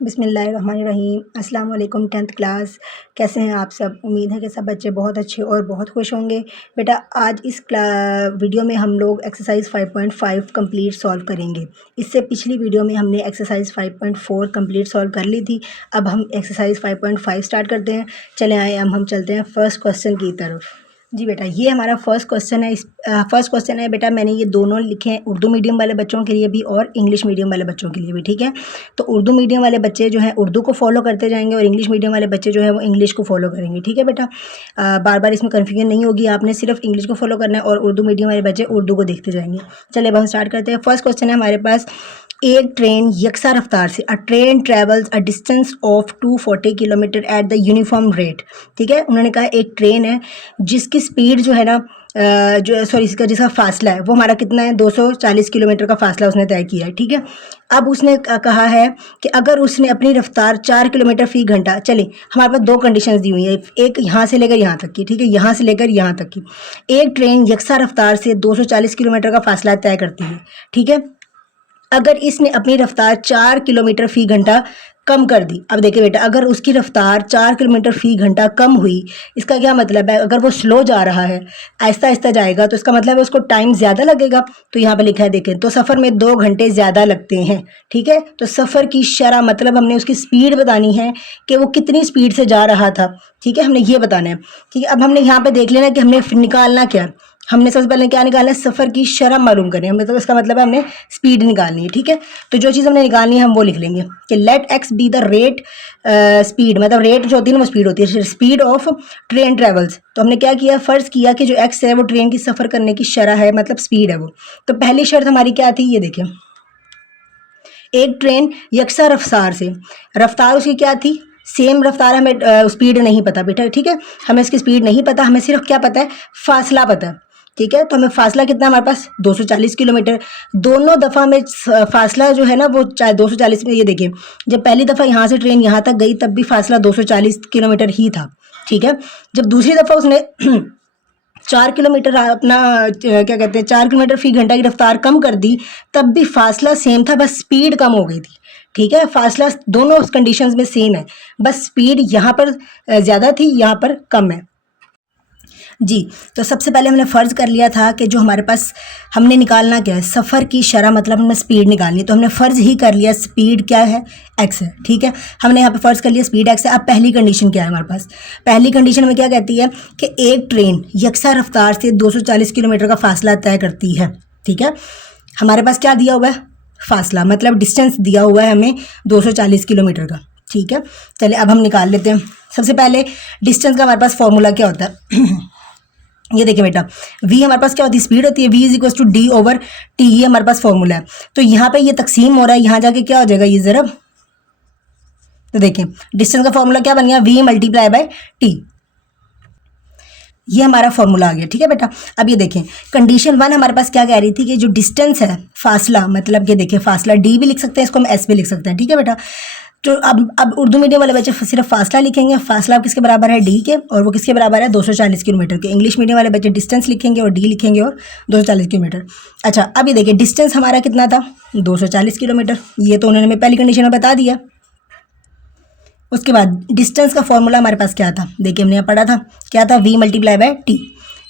बिस्मिल्लाहिर्रहमानिर्रहीम। अस्सलाम वालेकुम 10th क्लास। कैसे हैं आप सब? उम्मीद है कि सब बच्चे बहुत अच्छे और बहुत खुश होंगे। बेटा आज इस वीडियो में हम लोग एक्सरसाइज 5.5 कंप्लीट सॉल्व करेंगे। इससे पिछली वीडियो में हमने एक्सरसाइज 5.4 कंप्लीट सॉल्व कर ली थी। अब हम एक्सरसाइज 5.5 स्टार्ट करते हैं। चले आए, अब हम चलते हैं फर्स्ट क्वेश्चन की तरफ। जी बेटा, ये हमारा फर्स्ट क्वेश्चन है। फर्स्ट क्वेश्चन है बेटा, मैंने ये दोनों लिखे हैं, उर्दू मीडियम वाले बच्चों के लिए भी और इंग्लिश मीडियम वाले बच्चों के लिए भी। ठीक है, तो उर्दू मीडियम वाले बच्चे जो हैं उर्दू को फॉलो करते जाएंगे और इंग्लिश मीडियम वाले बच्चे जो है वो इंग्लिश को फॉलो करेंगे। ठीक है बेटा, बार बार इसमें कन्फ्यूजन नहीं होगी, आपने सिर्फ इंग्लिश को फॉलो करना है और उर्दू मीडियम वाले बच्चे उर्दू को देखते जाएंगे। चलिए अब हम स्टार्ट करते हैं। फर्स्ट क्वेश्चन है हमारे पास, एक ट्रेन यकसा रफ्तार से, अ train travels a distance of 240 kilometre at the uniform rate. ठीक है, उन्होंने कहा एक ट्रेन है जिसकी स्पीड जो है ना जिसका फासला है वो हमारा कितना है, 240 किलोमीटर का फासला उसने तय किया है। ठीक है, अब उसने कहा है कि अगर उसने अपनी रफ्तार 4 किलोमीटर फी घंटा, चले हमारे पास दो कंडीशंस दी हुई है, एक यहाँ से लेकर यहाँ तक की। ठीक है, यहाँ से लेकर यहाँ तक की एक ट्रेन यकसा रफ्तार से 240 किलोमीटर का फासला तय करती है। ठीक है, अगर इसने अपनी रफ्तार 4 किलोमीटर फी घंटा कम कर दी। अब देखिए बेटा, अगर उसकी रफ्तार 4 किलोमीटर फी घंटा कम हुई, इसका क्या मतलब है, अगर वो स्लो जा रहा है, आहिस्ता आहिस्ता जाएगा, तो इसका मतलब है उसको टाइम ज़्यादा लगेगा। तो यहाँ पे लिखा है देखें, तो सफ़र में 2 घंटे ज़्यादा लगते हैं। ठीक है, तो सफ़र की शरह मतलब हमने उसकी स्पीड बतानी है कि वो कितनी स्पीड से जा रहा था। ठीक है, हमने ये बताना है। ठीक है, अब हमने यहाँ पर देख लेना कि हमने निकालना क्या, हमने सबसे पहले क्या निकालना है, सफ़र की शरह मालूम करें हमें, तो इसका मतलब है हमने स्पीड निकालनी है। ठीक है, तो जो चीज़ हमने निकालनी है हम वो लिख लेंगे कि let x be the rate speed, मतलब रेट जो होती है ना वो स्पीड होती है, स्पीड ऑफ ट्रेन ट्रेवल्स। तो हमने क्या किया, फ़र्ज़ किया कि जो एक्स है वो ट्रेन की सफ़र करने की शरह है, मतलब स्पीड है वो। तो पहली शर्त हमारी क्या थी, ये देखें, एक ट्रेन यकसा रफ्तार से, रफ्तार उसकी क्या थी, सेम रफ्तार, हमें स्पीड नहीं पता बेटा। ठीक है, हमें इसकी स्पीड नहीं पता, हमें सिर्फ क्या पता है, फासला पता है। ठीक है, तो हमें फासला कितना हमारे पास 240 किलोमीटर। दोनों दफ़ा में फासला जो है ना वो 240 में, ये देखिए जब पहली दफ़ा यहाँ से ट्रेन यहाँ तक गई तब भी फासला 240 किलोमीटर ही था। ठीक है, जब दूसरी दफ़ा उसने 4 किलोमीटर अपना क्या कहते हैं 4 किलोमीटर फी घंटा की रफ्तार कम कर दी, तब भी फासला सेम था, बस स्पीड कम हो गई थी। ठीक है, फासला दोनों कंडीशंस में सेम है, बस स्पीड यहाँ पर ज़्यादा थी, यहाँ पर कम है। जी, तो सबसे पहले हमने फ़र्ज़ कर लिया था कि जो हमारे पास हमने निकालना क्या है, सफ़र की शरह मतलब हमें स्पीड निकालनी है, तो हमने फ़र्ज़ ही कर लिया स्पीड क्या है, एक्स है। ठीक है, हमने यहाँ पे फ़र्ज़ कर लिया स्पीड एक्स है। अब पहली कंडीशन क्या है हमारे पास, पहली कंडीशन में क्या कहती है कि एक ट्रेन यकसा रफ्तार से 240 किलोमीटर का फासला तय करती है। ठीक है, हमारे पास क्या दिया हुआ है, फासला मतलब डिस्टेंस दिया हुआ है हमें 240 किलोमीटर का। ठीक है, चलिए अब हम निकाल लेते हैं। सबसे पहले डिस्टेंस का हमारे पास फॉर्मूला क्या होता है, ये देखिए बेटा, v हमारे पास क्या होती है, स्पीड होती है, v is equal to D over T, ये हमारे पास फॉर्मूला है। तो यहाँ पे ये तकसीम हो रहा है, यहाँ जाके क्या हो जाएगा, ये ज़रा तो देखिए डिस्टेंस का फॉर्मूला क्या बन गया, v मल्टीप्लाई बाय टी, ये हमारा फॉर्मूला आ गया। ठीक है बेटा, अब ये देखें कंडीशन 1 हमारे पास क्या कह रही थी कि जो डिस्टेंस है, फासला मतलब ये देखिए फासला d भी लिख सकते हैं, इसको हम s भी लिख सकते हैं। ठीक है बेटा, तो अब उर्दू मीडियम वाले बच्चे सिर्फ फासला लिखेंगे, फासला किसके बराबर है, डी के, और वो किसके बराबर है, 240 किलोमीटर के। इंग्लिश मीडियम वाले बच्चे डिस्टेंस लिखेंगे और डी लिखेंगे और 240 किलोमीटर। अच्छा, अब ये देखिए डिस्टेंस हमारा कितना था, 240 किलोमीटर, ये तो उन्होंने हमें पहली कंडीशन में बता दिया। उसके बाद डिस्टेंस का फॉर्मूला हमारे पास क्या था, देखिए हमने यहाँ पढ़ा था क्या था, v multiply by T.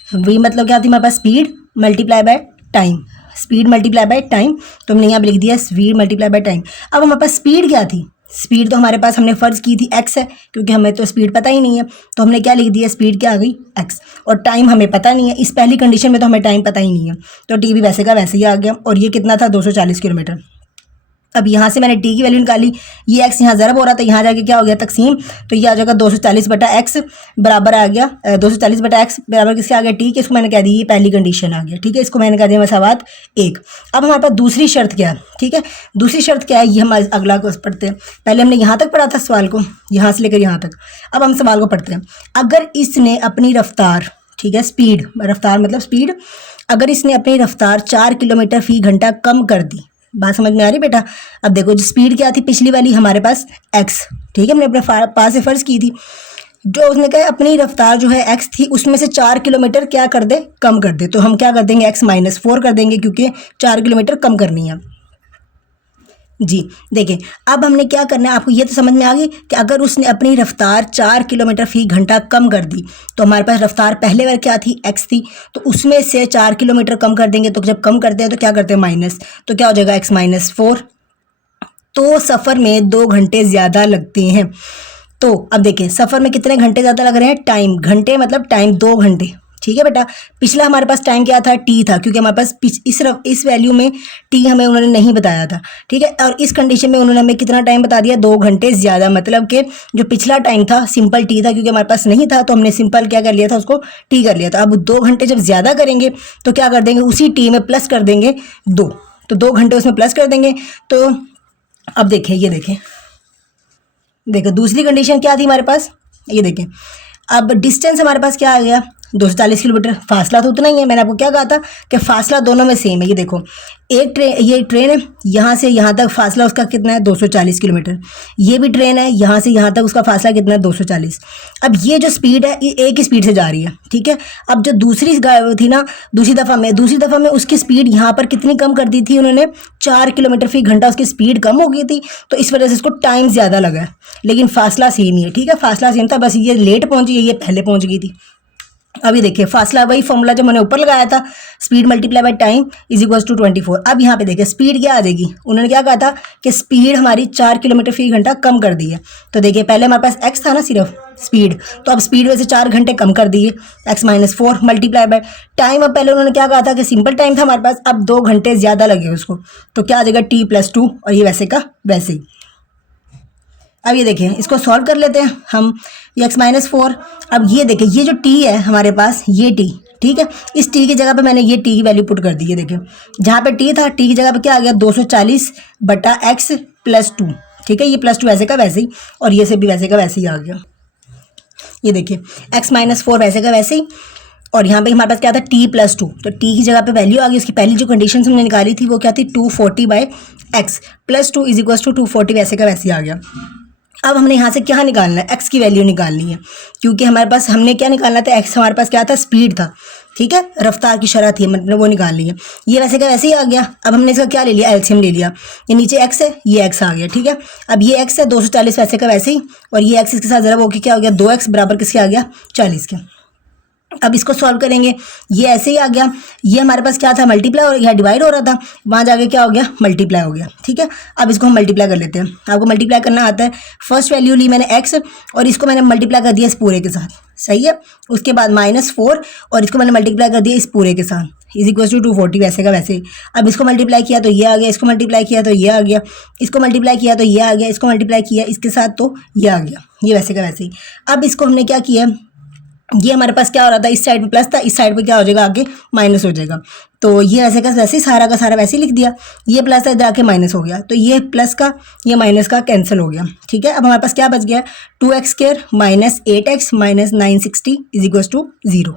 v मतलब क्या थी हमारे पास, speed multiply by time, speed multiply by time, तो हमने यहाँ पे लिख दिया स्पीड मल्टीप्लाई बाय टाइम। अब हमारे पास स्पीड क्या थी, स्पीड तो हमारे पास हमने फ़र्ज़ की थी x है, क्योंकि हमें तो स्पीड पता ही नहीं है, तो हमने क्या लिख दिया, स्पीड क्या आ गई x, और टाइम हमें पता नहीं है, इस पहली कंडीशन में तो हमें टाइम पता ही नहीं है, तो t भी वैसे का वैसे ही आ गया, और ये कितना था, 240 किलोमीटर। अब यहाँ से मैंने t की वैल्यू निकाली, ये x यहाँ ज़रब हो रहा था, यहाँ जाके क्या हो गया, तकसीम, तो ये आ जाएगा 240 बटा x बराबर आ गया 240 बटा x बराबर किसके आ गया, t के। इसको मैंने कह दी ये पहली कंडीशन आ गया। ठीक है, इसको मैंने कह दिया मसावात 1। अब हमारे पास दूसरी शर्त क्या है, ठीक है, दूसरी शर्त क्या है, ये हम अगला को पढ़ते हैं। पहले हमने यहाँ तक पढ़ा था सवाल को, यहाँ से लेकर यहाँ तक, अब हम सवाल को पढ़ते हैं। अगर इसने अपनी रफ्तार, ठीक है, स्पीड, रफ्तार मतलब स्पीड, अगर इसने अपनी रफ्तार 4 किलोमीटर फी घंटा कम कर दी, बात समझ में आ रही बेटा। अब देखो जो स्पीड क्या थी पिछली वाली हमारे पास x, ठीक है, हमने अपने पास से फ़र्ज़ की थी, जो उसने कहा अपनी रफ्तार जो है x थी उसमें से 4 किलोमीटर क्या कर दे, कम कर दे, तो हम क्या कर देंगे x -4 कर देंगे, क्योंकि 4 किलोमीटर कम करनी है। जी, देखिए अब हमने क्या करना है, आपको ये तो समझ में आ गई कि अगर उसने अपनी रफ्तार 4 किलोमीटर फी घंटा कम कर दी, तो हमारे पास रफ्तार पहले बार क्या थी, x थी, तो उसमें से 4 किलोमीटर कम कर देंगे, तो जब कम करते हैं तो क्या करते हैं, माइनस, तो क्या हो जाएगा x माइनस 4। तो सफ़र में 2 घंटे ज़्यादा लगते हैं। तो अब देखें सफ़र में कितने घंटे ज़्यादा लग रहे हैं, टाइम, घंटे मतलब टाइम 2 घंटे, ठीक है बेटा। पिछला हमारे पास टाइम क्या था, टी था, क्योंकि हमारे पास इस वैल्यू में टी हमें उन्होंने नहीं बताया था, ठीक है। और इस कंडीशन में उन्होंने हमें कितना टाइम बता दिया, 2 घंटे ज़्यादा, मतलब कि जो पिछला टाइम था सिंपल टी था, क्योंकि हमारे पास नहीं था तो हमने सिंपल क्या कर लिया था, उसको टी कर लिया था। अब 2 घंटे जब ज़्यादा करेंगे तो क्या कर देंगे, उसी टी में प्लस कर देंगे 2, तो 2 घंटे उसमें प्लस कर देंगे। तो अब देखें, ये देखें, देखो दूसरी कंडीशन क्या थी हमारे पास, ये देखें, अब डिस्टेंस हमारे पास क्या आ गया, 240 किलोमीटर, फासला तो उतना ही है। मैंने आपको क्या कहा था कि फासला दोनों में सेम है। ये देखो ये ट्रेन है, यहाँ से यहाँ तक फासला उसका कितना है, 240 किलोमीटर। ये भी ट्रेन है, यहाँ से यहाँ तक उसका फासला कितना है, 240। अब ये जो स्पीड है ये एक ही स्पीड से जा रही है, ठीक है। अब जो दूसरी थी ना, दूसरी दफ़ा में उसकी स्पीड यहाँ पर कितनी कम कर दी थी उन्होंने, 4 किलोमीटर फी घंटा उसकी स्पीड कम हो गई थी, तो इस वजह से इसको टाइम ज़्यादा लगा है, लेकिन फासला सेम ही है, ठीक है। फासला सेम था, बस ये लेट पहुँची है, ये पहले पहुँच गई थी। अब ये देखिए फासला, वही फॉर्मूला जो मैंने ऊपर लगाया था, speed multiply by time is equal to 24। अब यहाँ पे देखिए स्पीड क्या आ जाएगी, उन्होंने क्या कहा था कि स्पीड हमारी 4 किलोमीटर फी घंटा कम कर दी है। तो देखिए पहले हमारे पास x था ना सिर्फ स्पीड, तो अब स्पीड वैसे 4 घंटे कम कर दिए, x minus 4 multiply by time. अब पहले उन्होंने क्या कहा था कि सिंपल टाइम था हमारे पास, अब 2 घंटे ज़्यादा लगे उसको, तो क्या आ जाएगा t+2, और ये वैसे का वैसे ही। अब ये देखें, इसको सॉल्व कर लेते हैं हम, ये x माइनस 4। अब ये देखें, ये जो t है हमारे पास, ये t, ठीक है, इस t की जगह पे मैंने ये t की वैल्यू पुट कर दी है। देखें जहाँ पे t था, t की जगह पे क्या आ गया, 240 बटा x प्लस 2, ठीक है। ये प्लस 2 वैसे का वैसे ही, और ये से भी वैसे का वैसे ही आ गया। ये देखिए x माइनस 4 वैसे का वैसे ही, और यहाँ पे हमारे पास क्या था, t+2, तो t की जगह पे वैल्यू आ गई। उसकी पहली जो कंडीशन हमने निकाली थी वो क्या थी, 240 by x plus 2 is equal to 240 वैसे का वैसे ही आ गया। अब हमने यहाँ से क्या निकालना है, x की वैल्यू निकालनी है, क्योंकि हमारे पास हमने क्या निकालना था, x हमारे पास क्या था, स्पीड था, ठीक है, रफ्तार की शरह थी, मतलब वो निकालनी है। ये वैसे का वैसे ही आ गया। अब हमने इसका क्या ले लिया, एलसीएम ले लिया, ये नीचे x है, ये x आ गया, ठीक है। अब ये x है 240 वैसे का वैसे ही, और ये x इसके साथ ज़रा वो क्या हो गया, 2x बराबर किसके आ गया, 40 के। अब इसको सॉल्व करेंगे, ये ऐसे ही आ गया, ये हमारे पास क्या था, मल्टीप्लाई, और यहाँ डिवाइड हो रहा था, वहाँ जाके क्या हो गया, मल्टीप्लाई हो गया, ठीक है। अब इसको हम मल्टीप्लाई कर लेते हैं, आपको मल्टीप्लाई करना आता है। फर्स्ट वैल्यू ली मैंने x, और इसको मैंने मल्टीप्लाई कर दिया इस पूरे के साथ, सही है। उसके बाद -4, और इसको मैंने मल्टीप्लाई कर दिया इस पूरे के साथ, इज इक्वल टू 240 वैसे का वैसे ही। अब इसको मल्टीप्लाई किया तो ये आ गया, इसको मल्टीप्लाई किया तो ये आ गया, इसको मल्टीप्लाई किया तो ये आ गया, इसको मल्टीप्लाई किया इसके साथ तो ये आ गया, ये वैसे का वैसे ही। अब इसको हमने क्या किया, ये हमारे पास क्या हो रहा था, इस साइड पे प्लस था, इस साइड पे क्या हो जाएगा, आगे माइनस हो जाएगा। तो ये ऐसे का वैसे ही सारा का सारा वैसे ही लिख दिया, ये प्लस था इधर आके माइनस हो गया, तो ये प्लस का ये माइनस का कैंसिल हो गया, ठीक है। अब हमारे पास क्या बच गया, 2x² minus 8x minus 960 is equal to 0।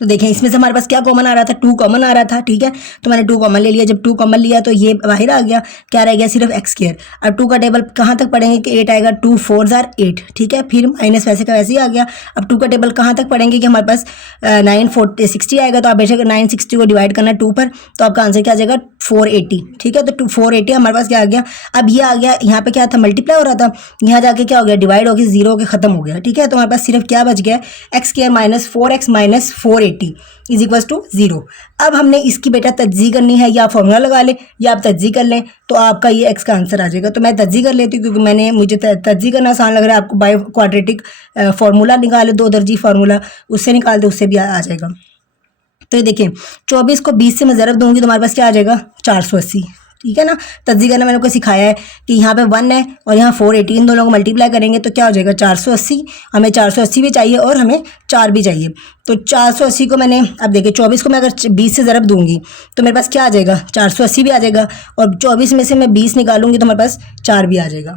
तो देखें इसमें से हमारे पास क्या कॉमन आ रहा था, 2 कॉमन आ रहा था, ठीक है। तो मैंने 2 कॉमन ले लिया, जब 2 कॉमन लिया तो ये बाहर आ गया, क्या रह गया, सिर्फ x²। अब 2 का टेबल कहाँ तक पढ़ेंगे कि 8 आएगा, 2 4 ज़ार 8, ठीक है। फिर माइनस वैसे का वैसे ही आ गया। अब 2 का टेबल कहाँ तक पढ़ेंगे कि हमारे पास 960 आएगा, तो आप बेशक 960 को डिवाइड करना 2 पर, तो आपका आंसर क्या आ जाएगा, 480, ठीक है। तो 480 हमारे पास क्या आ गया। अब ये आ गया, यहाँ पे क्या था, मल्टीप्लाई हो रहा था, यहाँ जाके क्या हो गया, डिवाइड हो गया, 0 होकर खत्म हो गया, ठीक है। तो हमारे पास सिर्फ क्या बच गया, x² minus 4x minus 480 is equal to 0। अब हमने इसकी बेटा तज्जी करनी है, या फॉर्मूला लगा ले या आप तज्जी कर लें, तो आपका ये x का आंसर आ जाएगा। तो मैं तज्जी कर लेती हूँ, क्योंकि मुझे तज्जी करना आसान लग रहा है। आपको बाय क्वाड्रेटिक फार्मूला निकाले, 2 दर्जी फार्मूला, उससे निकाल दो, उससे भी आ जाएगा। तो ये देखें 24 को 20 से मैं ज़रब दूंगी तो हमारे पास क्या आ जाएगा, 480, ठीक है ना। तज्जी करना मैंने को सिखाया है कि यहाँ पे 1 है और यहाँ 480, इन दोनों को मल्टीप्लाई करेंगे तो क्या हो जाएगा, 480। हमें 480 भी चाहिए और हमें 4 भी चाहिए। तो 480 को मैंने, अब देखिए 24 को मैं अगर 20 से ज़रब दूंगी तो मेरे पास क्या आ जाएगा, 480 भी आ जाएगा, और 24 में से मैं 20 निकालूंगी तो मेरे पास 4 भी आ जाएगा।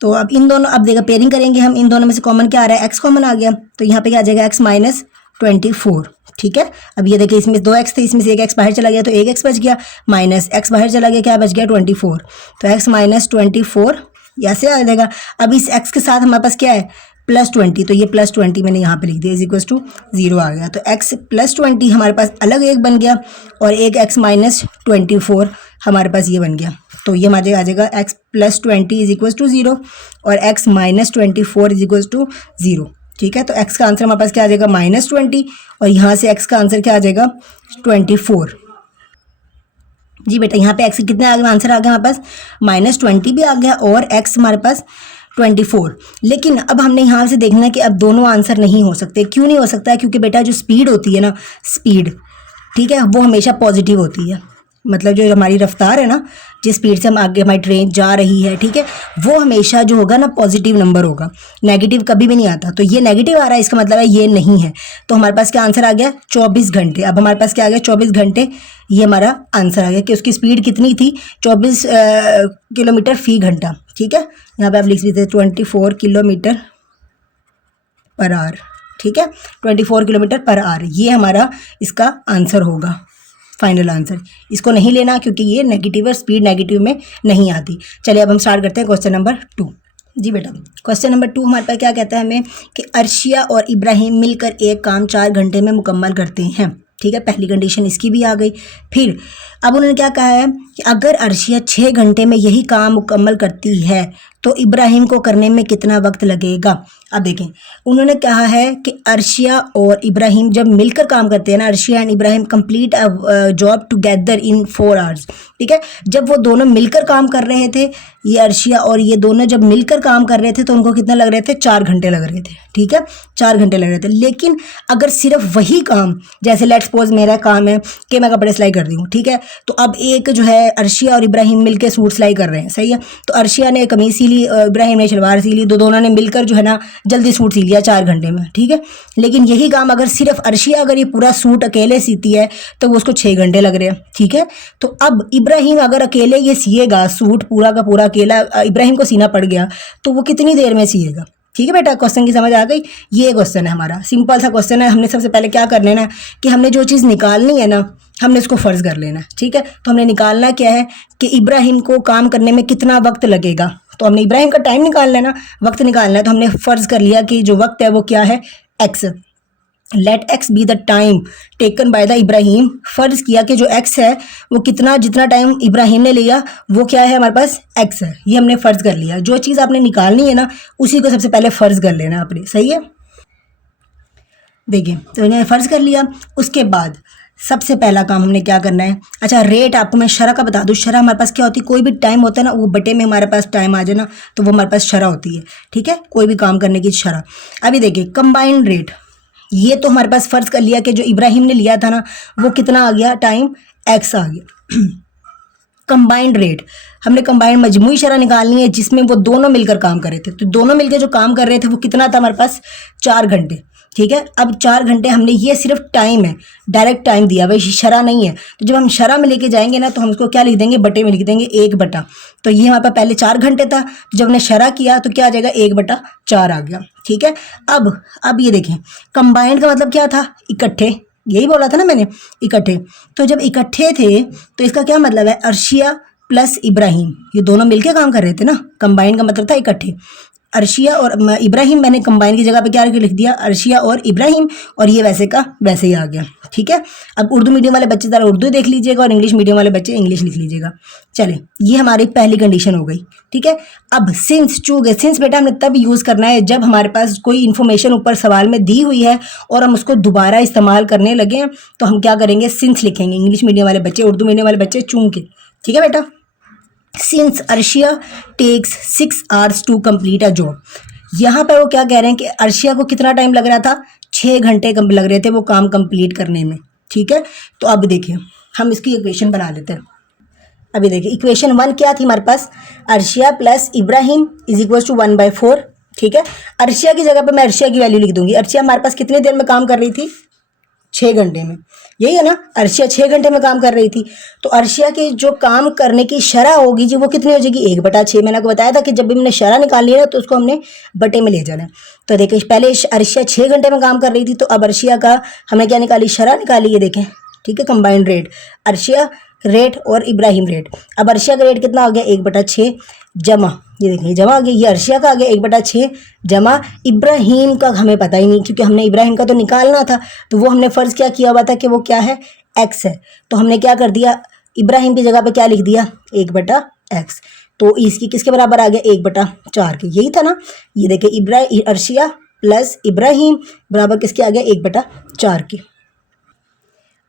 तो अब इन दोनों, अब देखा पेयरिंग करेंगे हम, इन दोनों में से कॉमन क्या आ रहा है, x कॉमन आ गया, तो यहाँ पे क्या आ जाएगा, x माइनस 24, ठीक है। अब ये देखिए इसमें 2x थे, इसमें से 1x बाहर चला गया तो 1x बच गया, माइनस x बाहर चला गया, क्या बच गया, 24, तो x माइनस 24 ऐसे आ जाएगा। अब इस x के साथ हमारे पास क्या है, +20, तो ये +20 मैंने यहाँ पे लिख दिया, इज इक्वल टू 0 आ गया। तो x +20 हमारे पास अलग एक बन गया और एक x -24 हमारे पास ये बन गया। तो ये हमारे आ जाएगा x +20 इज इक्वल टू 0 और x -24 इज इक्वल टू 0। ठीक है, तो x का आंसर हमारे पास क्या आ जाएगा -20 और यहाँ से x का आंसर क्या आ जाएगा 24। जी बेटा, यहाँ पे x कितने आ गए, आंसर आ गया हमारे पास -20 भी आ गया और x हमारे पास 24। लेकिन अब हमने यहाँ से देखना है कि अब दोनों आंसर नहीं हो सकते। क्यों नहीं हो सकता है? क्योंकि बेटा जो स्पीड होती है ना, स्पीड, ठीक है, वो हमेशा पॉजिटिव होती है। मतलब जो हमारी रफ्तार है ना, जिस स्पीड से हम आगे हमारी ट्रेन जा रही है, ठीक है, वो हमेशा जो होगा ना पॉजिटिव नंबर होगा, नेगेटिव कभी भी नहीं आता। तो ये नेगेटिव आ रहा है, इसका मतलब है ये नहीं है। तो हमारे पास क्या आंसर आ गया 24 घंटे। अब हमारे पास क्या आ गया 24 घंटे, ये हमारा आंसर आ गया कि उसकी स्पीड कितनी थी 24 किलोमीटर फी घंटा। ठीक है, यहाँ पे आप लिख लीजिए 24 किलोमीटर पर आवर। ठीक है, 24 किलोमीटर पर आवर, ये हमारा इसका आंसर होगा, फाइनल आंसर। इसको नहीं लेना क्योंकि ये नेगेटिव और स्पीड नेगेटिव में नहीं आती। चलिए अब हम स्टार्ट करते हैं क्वेश्चन नंबर 2। जी बेटा, क्वेश्चन नंबर 2 हमारे पास क्या कहता है हमें कि अर्शिया और इब्राहिम मिलकर एक काम 4 घंटे में मुकम्मल करते हैं। ठीक है, पहली कंडीशन इसकी भी आ गई। फिर अब उन्होंने क्या कहा है कि अगर अर्शिया 6 घंटे में यही काम मुकम्मल करती है तो इब्राहिम को करने में कितना वक्त लगेगा। अब देखें, उन्होंने कहा है कि अर्शिया और इब्राहिम जब मिलकर काम करते हैं ना, Arshiya and Ibrahim complete job together in 4 hours. ठीक है, जब वो दोनों मिलकर काम कर रहे थे, ये अर्शिया और ये दोनों जब मिलकर काम कर रहे थे तो उनको कितना लग रहे थे 4 घंटे लग रहे थे। ठीक है, 4 घंटे लग रहे थे। लेकिन अगर सिर्फ वही काम, जैसे लेट्स सपोज मेरा काम है कि मैं कपड़े सिलाई कर रही हूँ, ठीक है, तो अब एक जो है अर्शिया और इब्राहिम मिलकर सूट सिलाई कर रहे हैं, सही है, तो अर्शिया ने कमीज सी ली, इब्राहिम ने शलवार सी ली, दोनों ने मिलकर जो है ना जल्दी सूट सी लिया 4 घंटे में। ठीक है, लेकिन यही काम अगर सिर्फ अर्शिया अगर ये पूरा सूट अकेले सीती है तो वो उसको 6 घंटे लग रहे हैं। ठीक है, तो अब इब्राहिम अगर अकेले ये सिएगा, सूट पूरा का पूरा अकेला इब्राहिम को सीना पड़ गया तो वो कितनी देर में सिएगा। ठीक है बेटा, क्वेश्चन की समझ आ गई। ये क्वेश्चन है हमारा, सिंपल सा क्वेश्चन है। हमने सबसे पहले क्या कर लेना है कि हमने जो चीज़ निकालनी है ना, हमने इसको फ़र्ज़ कर लेना है। ठीक है, तो हमने निकालना क्या है कि इब्राहिम को काम करने में कितना वक्त लगेगा। तो हमने इब्राहिम का टाइम निकाल लेना, वक्त निकालना है। तो हमने फ़र्ज़ कर लिया कि जो वक्त है वो क्या है, x. Let x be the time taken by the Ibrahim. फ़र्ज़ किया कि जो एक्स है वो कितना, जितना टाइम इब्राहिम ने लिया वो क्या है हमारे पास एक्स है। ये हमने फ़र्ज़ कर लिया। जो चीज़ आपने निकालनी है ना उसी को सबसे पहले फ़र्ज़ कर लेना आपने, सही है। देखिए, तो इन्हें फ़र्ज़ कर लिया। उसके बाद सबसे पहला काम हमने क्या करना है, अच्छा रेट आपको मैं शरह का बता दूँ। शरह हमारे पास क्या होती है, कोई भी टाइम होता है ना वो बटे में हमारे पास टाइम आ जाए ना तो वो हमारे पास शरह होती है। ठीक है, कोई भी काम करने की शरह। अभी देखिए कंबाइंड रेट, ये तो हमारे पास फ़र्ज़ कर लिया कि जो इब्राहिम ने लिया था ना वो कितना आ गया, टाइम एक्स आ गया। कंबाइंड रेट, हमने कंबाइंड मजमूई शरह निकालनी है जिसमें वो दोनों मिलकर काम कर रहे थे। तो दोनों मिलकर जो काम कर रहे थे वो कितना था हमारे पास 4 घंटे। ठीक है, अब 4 घंटे हमने, ये सिर्फ टाइम है, डायरेक्ट टाइम दिया भाई, शरह नहीं है। तो जब हम शरह में लेके जाएंगे ना तो हम उसको क्या लिख देंगे, बटे में लिख देंगे 1/। तो ये हमारे पास पहले 4 घंटे था, तो जब हमने शरह किया तो क्या आ जाएगा 1/4 आ गया। ठीक है, अब ये देखें कंबाइंड का मतलब क्या था, इकट्ठे, यही बोला था ना मैंने, इकट्ठे। तो जब इकट्ठे थे तो इसका क्या मतलब है, अर्शिया प्लस इब्राहिम ये दोनों मिलके काम कर रहे थे ना। कंबाइंड का मतलब था इकट्ठे। अर्शिया और इब्राहिम, मैंने कंबाइन की जगह पे क्या लिख दिया, अर्शिया और इब्राहिम, और ये वैसे का वैसे ही आ गया। ठीक है, अब उर्दू मीडियम वाले बच्चे ज़रा उर्दू देख लीजिएगा और इंग्लिश मीडियम वाले बच्चे इंग्लिश लिख लीजिएगा। चले, ये हमारी पहली कंडीशन हो गई। ठीक है, अब सिंस चूँकि सिंस बेटा हमने तब यूज़ करना है जब हमारे पास कोई इन्फॉर्मेशन ऊपर सवाल में दी हुई है और हम उसको दोबारा इस्तेमाल करने लगे हैं तो हम क्या करेंगे, सिंस लिखेंगे। इंग्लिश मीडियम वाले बच्चे, उर्दू मीडियम वाले बच्चे चूँकि, ठीक है बेटा, since Arshiya takes 6 hours to complete a job. यहाँ पर वो क्या कह रहे हैं कि अर्शिया को कितना टाइम लग रहा था, 6 घंटे लग रहे थे वो काम कंप्लीट करने में। ठीक है, तो अब देखिए हम इसकी इक्वेशन बना लेते हैं। अभी देखिए इक्वेशन 1 क्या थी हमारे पास, Arshiya plus Ibrahim is equal to 1/4। ठीक है, अर्शिया की जगह पर मैं अर्शिया की वैल्यू लिख दूंगी। अर्शिया हमारे पास कितनी देर में काम कर रही थी, 6 घंटे में, यही है ना, अर्शिया 6 घंटे में काम कर रही थी। तो अर्शिया की जो काम करने की शरह होगी जी वो कितनी हो जाएगी, 1/6। मैंने आपको बताया था कि जब भी हमने शरह निकाली है ना तो उसको हमने बटे में ले जाना है। तो देखिए पहले अर्शिया 6 घंटे में काम कर रही थी, तो अब अर्शिया का हमने क्या निकाली, शरह निकाली है। देखें, ठीक है, कंबाइंड रेट, अर्शिया रेट और इब्राहिम रेट। अब अर्शिया का रेट कितना आ गया 1/6 जमा, ये देखिए जमा आ गया, ये अर्शिया का आ गया 1/6 जमा इब्राहिम का हमें पता ही नहीं, क्योंकि हमने इब्राहिम का तो निकालना था, तो वो हमने फ़र्ज़ क्या किया हुआ था कि वो क्या है x है, तो हमने क्या कर दिया इब्राहिम की जगह पे क्या लिख दिया 1/x। तो इसकी किसके बराबर आ गया 1/4 के, यही था ना। ये देखिए अर्शिया प्लस इब्राहिम बराबर किसके आ गया 1/4 के।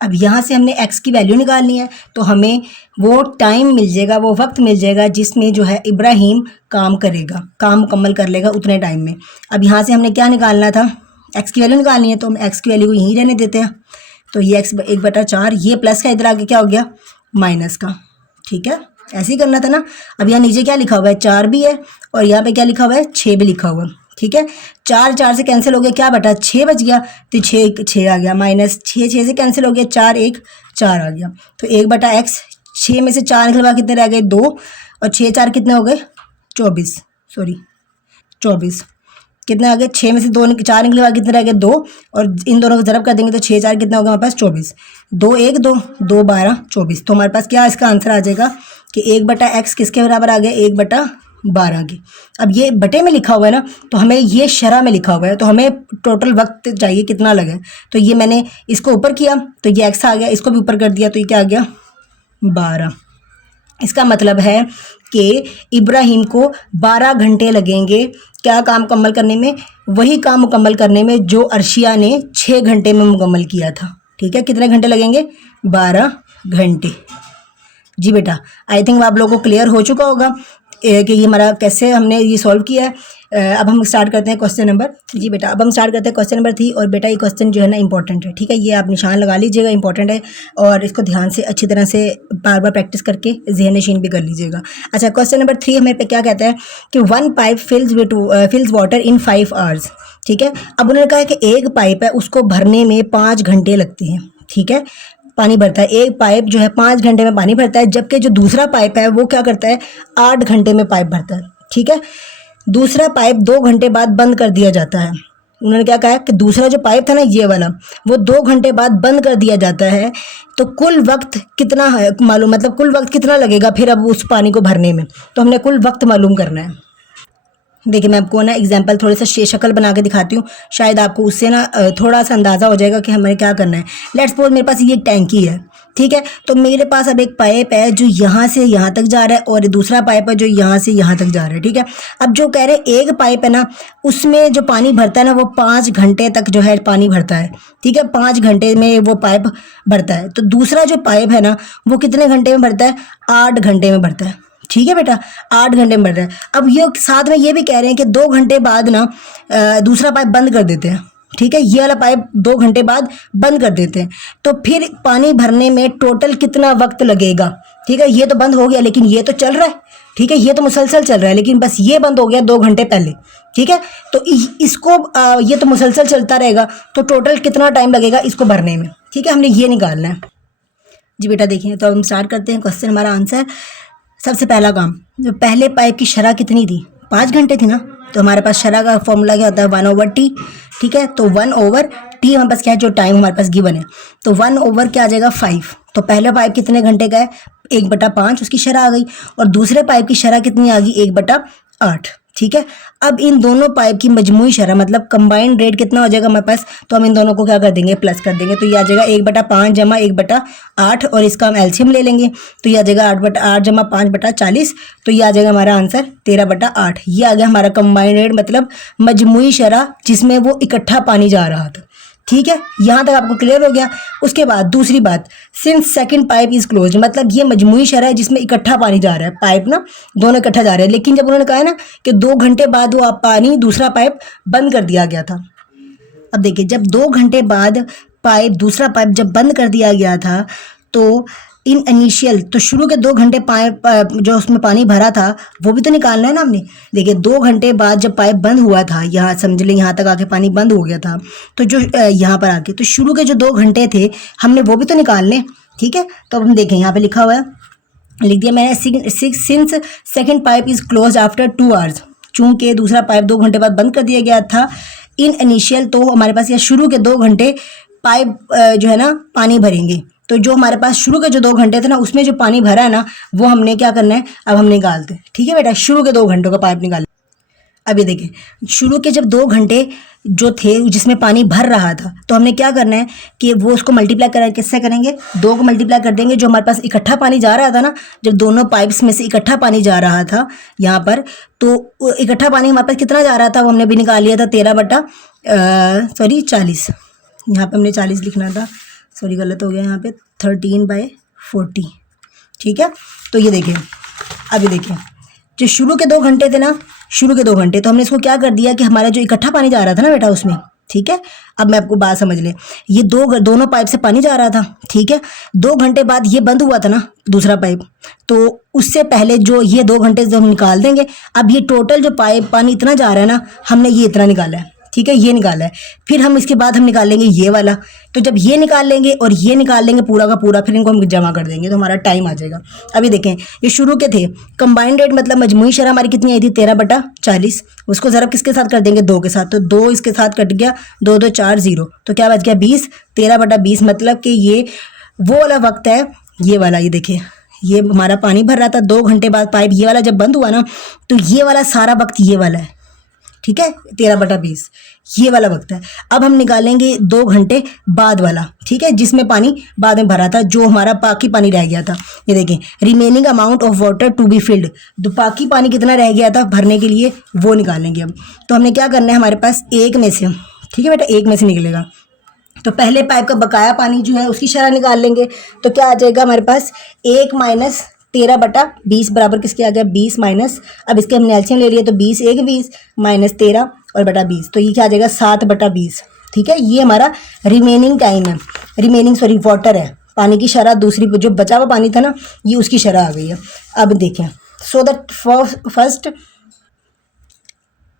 अब यहाँ से हमने x की वैल्यू निकालनी है, तो हमें वो टाइम मिल जाएगा, वो वक्त मिल जाएगा जिसमें जो है इब्राहिम काम करेगा, काम मुकम्मल कर लेगा उतने टाइम में। अब यहाँ से हमने क्या निकालना था, x की वैल्यू निकालनी है, तो हम x की वैल्यू को यहीं रहने देते हैं। तो ये x 1/4, ये प्लस का इधर आगे क्या हो गया माइनस का, ठीक है, ऐसे ही करना था ना। अब यहाँ नीचे क्या लिखा हुआ है 4 भी है और यहाँ पे क्या लिखा हुआ है 6 भी लिखा हुआ है, ठीक है। 4 से कैंसिल हो गया, क्या बटा 6 बच गया, तो 6 आ गया, माइनस 6 से कैंसिल हो गया, 4 1 4 आ गया। तो 1/x, 6 में से 4 निकलवा कितने रह गए 2, और 6 4 कितने हो गए 24, सॉरी 24 कितने आ गए, 6 में से 4 निकले बाद कितने रह गए 2, और इन दोनों को ज़रब कर देंगे तो 6 4 कितना होगा हमारे पास 24, 2 1 2 2 12 24। तो हमारे पास क्या इसका आंसर आ जाएगा कि 1/x किसके बराबर आ गया 1/12 की। अब ये बटे में लिखा हुआ है ना, तो हमें ये शरह में लिखा हुआ है, तो हमें टोटल वक्त चाहिए कितना लगे। तो ये मैंने इसको ऊपर किया तो ये x आ गया, इसको भी ऊपर कर दिया तो ये क्या आ गया 12। इसका मतलब है कि इब्राहिम को 12 घंटे लगेंगे क्या काम मुकम्मल करने में, वही काम मुकम्मल करने में जो अर्शिया ने 6 घंटे में मुकम्मल किया था, ठीक है। कितने घंटे लगेंगे 12 घंटे। जी बेटा, आई थिंक आप लोगों को क्लियर हो चुका होगा कि ये हमारा कैसे हमने ये सॉल्व किया है। अब हम स्टार्ट करते हैं क्वेश्चन नंबर, जी बेटा अब हम स्टार्ट करते हैं क्वेश्चन नंबर 3। और बेटा ये क्वेश्चन जो है ना इंपॉर्टेंट है, ठीक है, ये आप निशान लगा लीजिएगा, इंपॉर्टेंट है, और इसको ध्यान से अच्छी तरह से बार बार प्रैक्टिस करके ज़हन नशीन भी कर लीजिएगा। अच्छा, क्वेश्चन नंबर 3 हमें पे क्या कहता है कि 1 पाइप फिल्स वाटर इन 5 आवर्स, ठीक है। अब उन्होंने कहा है कि एक पाइप है उसको भरने में 5 घंटे लगते हैं, ठीक है, पानी भरता है, एक पाइप जो है 5 घंटे में पानी भरता है, जबकि जो दूसरा पाइप है वो क्या करता है 8 घंटे में पाइप भरता है, ठीक है। दूसरा पाइप 2 घंटे बाद बंद कर दिया जाता है। उन्होंने क्या कहा कि दूसरा जो पाइप था ना ये वाला, वो 2 घंटे बाद बंद कर दिया जाता है, तो कुल वक्त कितना है मालूम, मतलब कुल वक्त कितना लगेगा फिर अब उस पानी को भरने में, तो हमने कुल वक्त मालूम करना है। देखिए मैं आपको ना एग्जांपल थोड़ी सा शक्ल बना के दिखाती हूँ, शायद आपको उससे ना थोड़ा सा अंदाज़ा हो जाएगा कि हमें क्या करना है। लेट्स सपोज मेरे पास ये टैंकी है, ठीक है, तो मेरे पास अब एक पाइप है जो यहाँ से यहाँ तक जा रहा है और दूसरा पाइप है जो यहाँ से यहाँ तक जा रहा है, ठीक है। अब जो कह रहे हैं एक पाइप है ना उसमें जो पानी भरता है ना वो 5 घंटे तक जो है पानी भरता है, ठीक है, 5 घंटे में वो पाइप भरता है। तो दूसरा जो पाइप है ना वो कितने घंटे में भरता है 8 घंटे में भरता है, ठीक है बेटा, 8 घंटे में भर रहा है। अब ये साथ में ये भी कह रहे हैं कि 2 घंटे बाद ना दूसरा पाइप बंद कर देते हैं, ठीक है, ये वाला पाइप 2 घंटे बाद बंद कर देते हैं, तो फिर पानी भरने में टोटल कितना वक्त लगेगा, ठीक है। ये तो बंद हो गया लेकिन ये तो चल रहा है, ठीक है, ये तो मुसलसल चल रहा है, लेकिन बस ये बंद हो गया 2 घंटे पहले, ठीक है। तो इसको ये तो मुसलसल चलता रहेगा, तो टोटल कितना टाइम लगेगा इसको भरने में, ठीक है, हमने ये निकालना है। जी बेटा देखिए, तो हम स्टार्ट करते हैं क्वेश्चन। हमारा आंसर सबसे पहला काम, जो पहले पाइप की शरह कितनी थी 5 घंटे थी ना, तो हमारे पास शरह का फॉर्मूला क्या होता है 1/t, ठीक है। तो 1/t हमारे पास क्या है जो टाइम हमारे पास गिवन है, तो 1 क्या आ जाएगा 5। तो पहला पाइप कितने घंटे का है 1/5 उसकी शरह आ गई, और दूसरे पाइप की शरह कितनी आ गई 1/8, ठीक है। अब इन दोनों पाइप की मजमूई शरह मतलब कंबाइंड रेट कितना हो जाएगा हमारे पास, तो हम इन दोनों को क्या कर देंगे प्लस कर देंगे, तो ये आ जाएगा 1/5 जमा 1/8, और इसका हम एलसीएम ले लेंगे तो ये आ जाएगा 8/8 जमा 5/40, तो ये आ जाएगा हमारा आंसर 13/8। ये आ गया हमारा कंबाइंड रेट मतलब मजमूई शरह जिसमें वो इकट्ठा पानी जा रहा था, ठीक है। यहाँ तक आपको क्लियर हो गया। उसके बाद दूसरी बात, since second pipe is closed, मतलब ये मजमूई शरह है जिसमें इकट्ठा पानी जा रहा है, पाइप ना दोनों इकट्ठा जा रहे हैं, लेकिन जब उन्होंने कहा है ना कि 2 घंटे बाद वो पानी दूसरा पाइप बंद कर दिया गया था। अब देखिए जब 2 घंटे बाद दूसरा पाइप जब बंद कर दिया गया था, तो इन इनिशियल तो शुरू के 2 घंटे पाइप जो उसमें पानी भरा था वो भी तो निकालना है ना हमने। देखिए 2 घंटे बाद जब पाइप बंद हुआ था, यहाँ समझ लें यहाँ तक आके पानी बंद हो गया था, तो जो यहाँ पर आके तो शुरू के जो 2 घंटे थे हमने वो भी तो निकालने, ठीक है। तो अब हम देखें यहाँ पे लिखा हुआ है, लिख दिया मैंने since second pipe is close after 2 hours, चूँकि दूसरा पाइप 2 घंटे बाद बंद कर दिया गया था। इन इनिशियल तो हमारे पास यह शुरू के 2 घंटे पाइप जो है ना पानी भरेंगे, तो जो हमारे पास शुरू के जो 2 घंटे थे ना, उसमें जो पानी भरा है ना, वो हमने क्या करना है, अब हम निकालते हैं। ठीक है बेटा, शुरू के 2 घंटों का पाइप निकाल। अब ये देखिए, शुरू के जब 2 घंटे जो थे जिसमें पानी भर रहा था, तो हमने क्या करना है कि वो उसको मल्टीप्लाई करें, किससे करेंगे, 2 को मल्टीप्लाई कर देंगे। जो हमारे पास इकट्ठा पानी जा रहा था ना, जब दोनों पाइप्स में से इकट्ठा पानी जा रहा था यहाँ पर, तो इकट्ठा पानी हमारे पास कितना जा रहा था वो हमने भी निकाल लिया था, 40। यहाँ पे हमने 40 लिखना था, सॉरी गलत हो गया यहाँ पे, 13/40। ठीक है, तो ये देखिए, अब ये देखिए, जो शुरू के 2 घंटे थे ना, शुरू के 2 घंटे, तो हमने इसको क्या कर दिया कि हमारा जो इकट्ठा पानी जा रहा था ना बेटा उसमें, ठीक है, अब मैं आपको बात समझ लें, ये दोनों पाइप से पानी जा रहा था, ठीक है, 2 घंटे बाद ये बंद हुआ था ना दूसरा पाइप, तो उससे पहले जो ये 2 घंटे जो हम निकाल देंगे, अब ये टोटल जो पाइप पानी इतना जा रहा है ना, हमने ये इतना निकाला है, ठीक है, ये निकाला है। फिर हम इसके बाद हम निकालेंगे ये वाला, तो जब ये निकाल लेंगे और ये निकाल लेंगे पूरा का पूरा, फिर इनको हम जमा कर देंगे तो हमारा टाइम आ जाएगा। अभी देखें, ये शुरू के थे, कंबाइंड रेट मतलब मजमूई शरह हमारी कितनी आई थी, 13/40, उसको ज़रा किसके साथ कर देंगे, 2 के साथ, तो 2 इसके साथ कट गया, 2 2 4 0, तो क्या बच गया 20, 13/20, मतलब कि ये वो वाला वक्त है, ये वाला, ये देखिए, ये हमारा पानी भर रहा था, 2 घंटे बाद पाइप ये वाला जब बंद हुआ ना, तो ये वाला सारा वक्त ये वाला है, ठीक है, 13/20 ये वाला वक्त है। अब हम निकालेंगे 2 घंटे बाद वाला, ठीक है, जिसमें पानी बाद में भरा था, जो हमारा बाकी पानी रह गया था। ये देखें, remaining amount of water to be filled, तो बाकी पानी कितना रह गया था भरने के लिए, वो निकालेंगे अब। तो हमने क्या करना है, हमारे पास 1 में से, ठीक है बेटा, 1 में से निकलेगा, तो पहले पाइप का बकाया पानी जो है उसकी शरह निकाल लेंगे, तो क्या आ जाएगा हमारे पास, 1 माइनस 13/20 बराबर किसके आ गया, 20 माइनस, अब इसके हमने एलसीएम ले लिया, तो 20 1 20 माइनस 13 और बटा 20, तो ये क्या आ जाएगा 7/20। ठीक है, ये हमारा रिमेनिंग टाइम है, वाटर है, पानी की शरह दूसरी, जो बचा हुआ पानी था ना, ये उसकी शरह आ गई है। अब देखें, सो दैट फर्स्ट,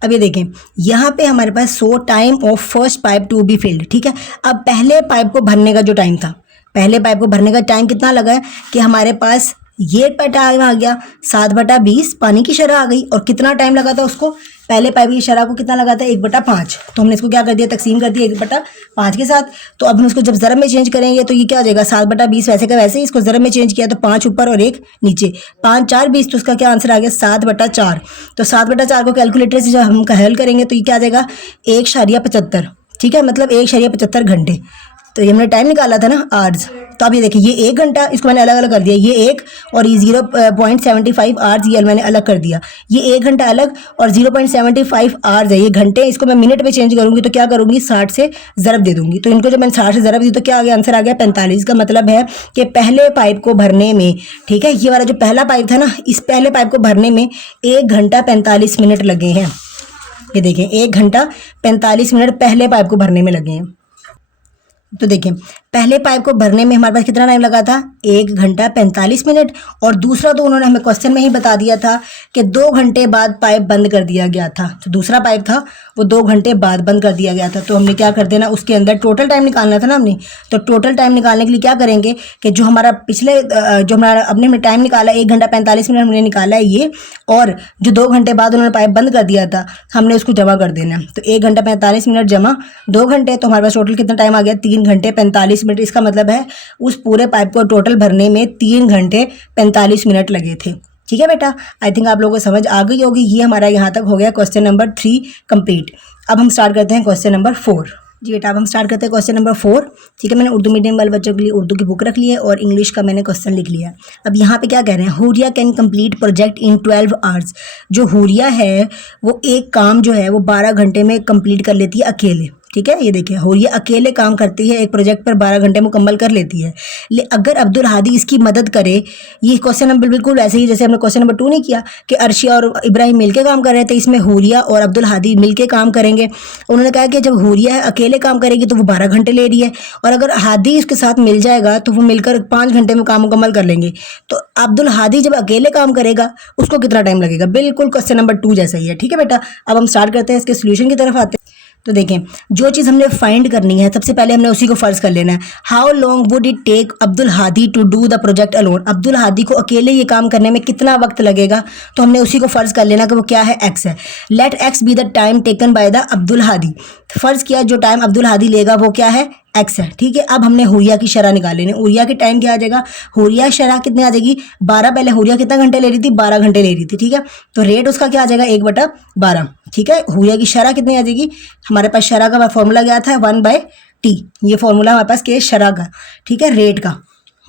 अब ये देखें, यहाँ पे हमारे पास time of first pipe to be filled, ठीक है। अब पहले पाइप को भरने का जो टाइम था, पहले पाइप को भरने का टाइम कितना लगा है कि हमारे पास ये टाइम आ गया 7/20, पानी की शरह आ गई, और कितना टाइम लगा था उसको, पहले पाइप की शरह को कितना लगा था, 1/5, तो हमने इसको क्या कर दिया, तकसीम कर दिया 1/5 के साथ। तो अब हम इसको जब ज़रब में चेंज करेंगे तो ये क्या हो जाएगा, 7/20 वैसे का वैसे ही, इसको ज़रब में चेंज किया तो 5 ऊपर और 1 नीचे, 5 4 20, तो उसका क्या आंसर आ गया 7/4। तो 7/4 को कैलकुलेटर से जब हम हल करेंगे तो ये क्या आ जाएगा 1.75, ठीक है, मतलब 1.75 घंटे। तो ये हमने टाइम निकाला था ना, आवर्स, तो अब ये देखिए, ये 1 घंटा, इसको मैंने अलग अलग कर दिया, ये 1 और ये 0.75 आवर्स, ये मैंने अलग कर दिया, ये 1 घंटा अलग और 0.75 आवर्स है, ये घंटे, इसको मैं मिनट में चेंज करूंगी तो क्या करूंगी, 60 से ज़रब दे दूंगी, तो इनको जब मैंने 60 से ज़रब दी तो क्या आ गया, आंसर आ गया 45। का मतलब है कि पहले पाइप को भरने में, ठीक है, ये वाला जो पहला पाइप था ना, इस पहले पाइप को भरने में 1 घंटा 45 मिनट लगे हैं। ये देखें, 1 घंटा 45 मिनट पहले पाइप को भरने में लगे हैं। तो देखिए, पहले पाइप को भरने में हमारे पास कितना टाइम लगा था, 1 घंटा 45 मिनट, और दूसरा तो उन्होंने हमें क्वेश्चन में ही बता दिया था कि 2 घंटे बाद पाइप बंद कर दिया गया था, तो दूसरा पाइप था वो 2 घंटे बाद बंद कर दिया गया था। तो हमने क्या कर देना, उसके अंदर टोटल टाइम निकालना था ना हमने, तो टोटल टाइम निकालने के लिए क्या करेंगे कि जो हमारा पिछले जो हमारा अपने में टाइम निकाला 1 घंटा 45 मिनट हमने निकाला है ये, और जो 2 घंटे बाद उन्होंने पाइप बंद कर दिया था हमने उसको जमा कर देना। तो 1 घंटा 45 मिनट जमा 2 घंटे, तो हमारे पास टोटल कितना टाइम आ गया, 3 घंटे 45 मिनट। इसका मतलब है उस पूरे पाइप को टोटल भरने में 3 घंटे 45 मिनट लगे थे। ठीक है बेटा, आई थिंक आप लोगों को समझ आ गई होगी। ये हमारा यहाँ तक हो गया क्वेश्चन नंबर 3 कंप्लीट। अब हम स्टार्ट करते हैं क्वेश्चन नंबर 4। जी बेटा, अब हम स्टार्ट करते हैं क्वेश्चन नंबर 4। ठीक है, मैंने उर्दू मीडियम वाले बच्चों के लिए उर्दू की बुक रख ली है और इंग्लिश का मैंने क्वेश्चन लिख लिया है। अब यहाँ पे क्या कह रहे हैं, Huriya can complete project in 12 hours. जो हुरिया है वो एक काम जो है वो 12 घंटे में कंप्लीट कर लेती है अकेले। ठीक है, ये देखिए, हुरिया अकेले काम करती है, एक प्रोजेक्ट पर 12 घंटे मुकम्मल कर लेती है। अगर अब्दुल हादी इसकी मदद करे, ये क्वेश्चन नंबर बिल्कुल ऐसे ही जैसे हमने क्वेश्चन नंबर 2 नहीं किया कि अर्शिया और इब्राहिम मिलके काम कर रहे थे, इसमें हुरिया और अब्दुल हादी मिलके काम करेंगे। उन्होंने कहा कि जब हुरिया अकेले काम करेगी तो वो 12 घंटे ले रही है, और अगर हादी उसके साथ मिल जाएगा तो वो मिलकर 5 घंटे में काम मुकम्मल कर लेंगे। तो अब्दुल हादी जब अकेले काम करेगा उसको कितना टाइम लगेगा, बिल्कुल क्वेश्चन नंबर 2 जैसा ही है। ठीक है बेटा, अब हम स्टार्ट करते हैं, इसके सोल्यूशन की तरफ आते हैं। तो देखें, जो चीज़ हमने फाइंड करनी है सबसे पहले हमने उसी को फर्ज कर लेना है। How long would it take Abdul Hadi to do the project alone. Abdul Hadi को अकेले ये काम करने में कितना वक्त लगेगा, तो हमने उसी को फर्ज कर लेना कि वो क्या है, एक्स है। Let x be the time taken by the Abdul Hadi. फर्ज किया जो टाइम अब्दुल हादी लेगा वो क्या है, एक्स है, ठीक है। अब हमने हुरिया की शरह निकाल लेनी। हुरिया के टाइम क्या आ जाएगा, हुरिया शरह कितने आ जाएगी 12। पहले हुरिया कितना घंटे ले रही थी, 12 घंटे ले रही थी, ठीक है। तो रेट उसका क्या आ जाएगा 1/12, ठीक है। हुरिया की शरह कितनी आ जाएगी, हमारे पास शरह का फॉर्मूला क्या था 1/t, ये फॉर्मूला हमारे पास क्या है शरह का, ठीक है, रेट का।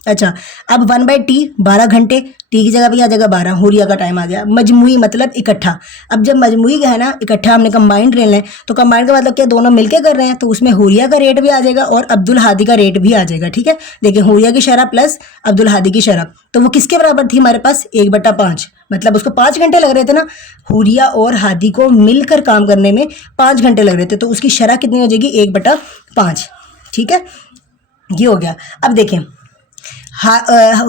अच्छा, अब 1/t 12 घंटे, टी की जगह पे आ जाएगा 12, हुरिया का टाइम आ गया। मजमुई मतलब इकट्ठा। अब जब मजमुई का है ना इकट्ठा हमने कंबाइंड ले लें, तो कंबाइंड का मतलब क्या दोनों मिलके कर रहे हैं, तो उसमें हुरिया का रेट भी आ जाएगा और अब्दुल हादी का रेट भी आ जाएगा, ठीक है। देखिए हुरिया की शरह प्लस अब्दुल हादी की शरह, तो वो किसके बराबर थी हमारे पास 1/5, मतलब उसको 5 घंटे लग रहे थे ना, हुरिया और हादी को मिलकर काम करने में 5 घंटे लग रहे थे, तो उसकी शरह कितनी हो जाएगी 1/5, ठीक है। ये हो गया। अब देखें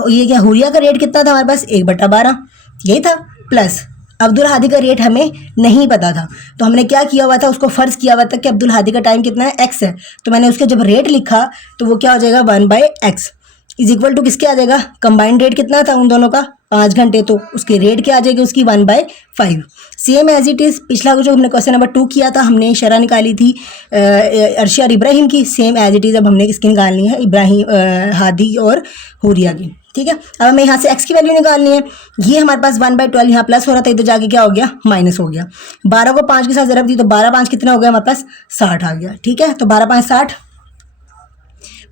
ये क्या हुरिया का रेट कितना था हमारे पास 1/12, यही था, प्लस अब्दुल हादी का रेट हमें नहीं पता था, तो हमने क्या किया हुआ था, उसको फ़र्ज़ किया हुआ था कि अब्दुल हादी का टाइम कितना है एक्स है, तो मैंने उसके जब रेट लिखा तो वो क्या हो जाएगा 1/x इज इक्वल टू किसके आ जाएगा, कंबाइंड रेट कितना था उन दोनों का 5 घंटे, तो उसकी रेट क्या आ जाएगी उसकी 1/5। सेम एज इट इज़ पिछला जो हमने क्वेश्चन नंबर 2 किया था, हमने शरह निकाली थी अर्शी और इब्राहिम की, सेम एज इट इज़ अब हमने किसकी निकालनी है इब्राहिम हादी और हुरिया की, ठीक है। अब हमें यहाँ से x की वैल्यू निकालनी है। ये हमारे पास 1/12 यहाँ प्लस हो रहा था, इधर जाके क्या हो गया माइनस हो गया। 12 को 5 के साथ ज़रब दी तो 12×5 कितना हो गया हमारे पास 60 आ गया, ठीक है। तो 12×5 60,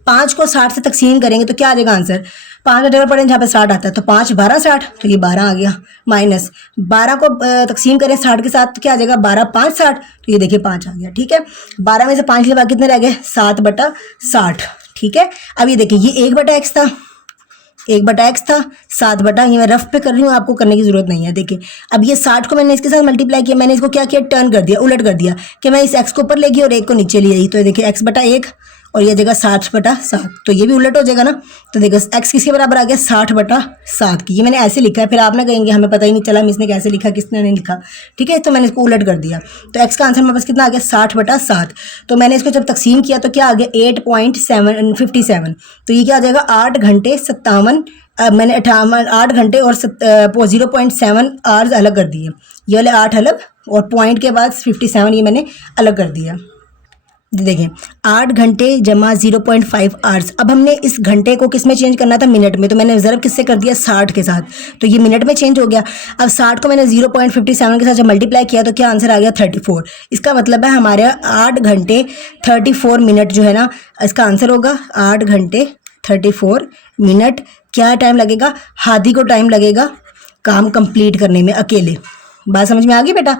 5 को 60 से तकसीम करेंगे तो क्या आ जाएगा आंसर, 5 का टेबल पढ़ें जहाँ पे 60 आता है, तो 5 12 60, तो ये 12 आ गया, माइनस 12 को तकसीम करें 60 के साथ तो क्या आ जाएगा 12×5 60, तो ये देखिए 5 आ गया, ठीक है। 12 में से 5 के बाद कितने रह गए 7/60, ठीक है। अब ये देखिए ये 1/x था, 1/x था, 7 ये मैं रफ पे कर रही हूँ, आपको करने की जरूरत नहीं है। देखिए अब ये 60 को मैंने इसके साथ मल्टीप्लाई किया, मैंने इसको क्या किया टर्न कर दिया, उलट कर दिया कि मैं इस x को ऊपर ले गई और 1 को नीचे ले आई, तो देखिए x/1 और ये जगह 60/7, तो ये भी उलट हो जाएगा ना। तो देखो x किसके बराबर आ गया 60/7 की, ये मैंने ऐसे लिखा है, फिर आप ना कहेंगे हमें पता ही नहीं चला इसने कैसे लिखा किसने नहीं लिखा, ठीक है। तो मैंने इसको उलट कर दिया, तो x का आंसर मेरे पास कितना आ गया 60/7। तो मैंने इसको जब तकसीम किया तो क्या आ गया 8.57, तो ये क्या आ जाएगा 8 घंटे 57, मैंने 8 घंटे और 0.7 आवर्स अलग कर दिए, ये वाले 8 अलग और पॉइंट के बाद 57 ये मैंने अलग कर दिया। देखें 8 घंटे जमा 0.5 आवर्स। अब हमने इस घंटे को किस में चेंज करना था मिनट में, तो मैंने ज़रब किससे कर दिया 60 के साथ, तो ये मिनट में चेंज हो गया। अब 60 को मैंने 0.57 के साथ जब मल्टीप्लाई किया तो क्या आंसर आ गया 34। इसका मतलब है हमारे 8 घंटे 34 मिनट जो है ना इसका आंसर होगा 8 घंटे 34 मिनट। क्या टाइम लगेगा, हादी को टाइम लगेगा काम कंप्लीट करने में अकेले। बात समझ में आ गई बेटा।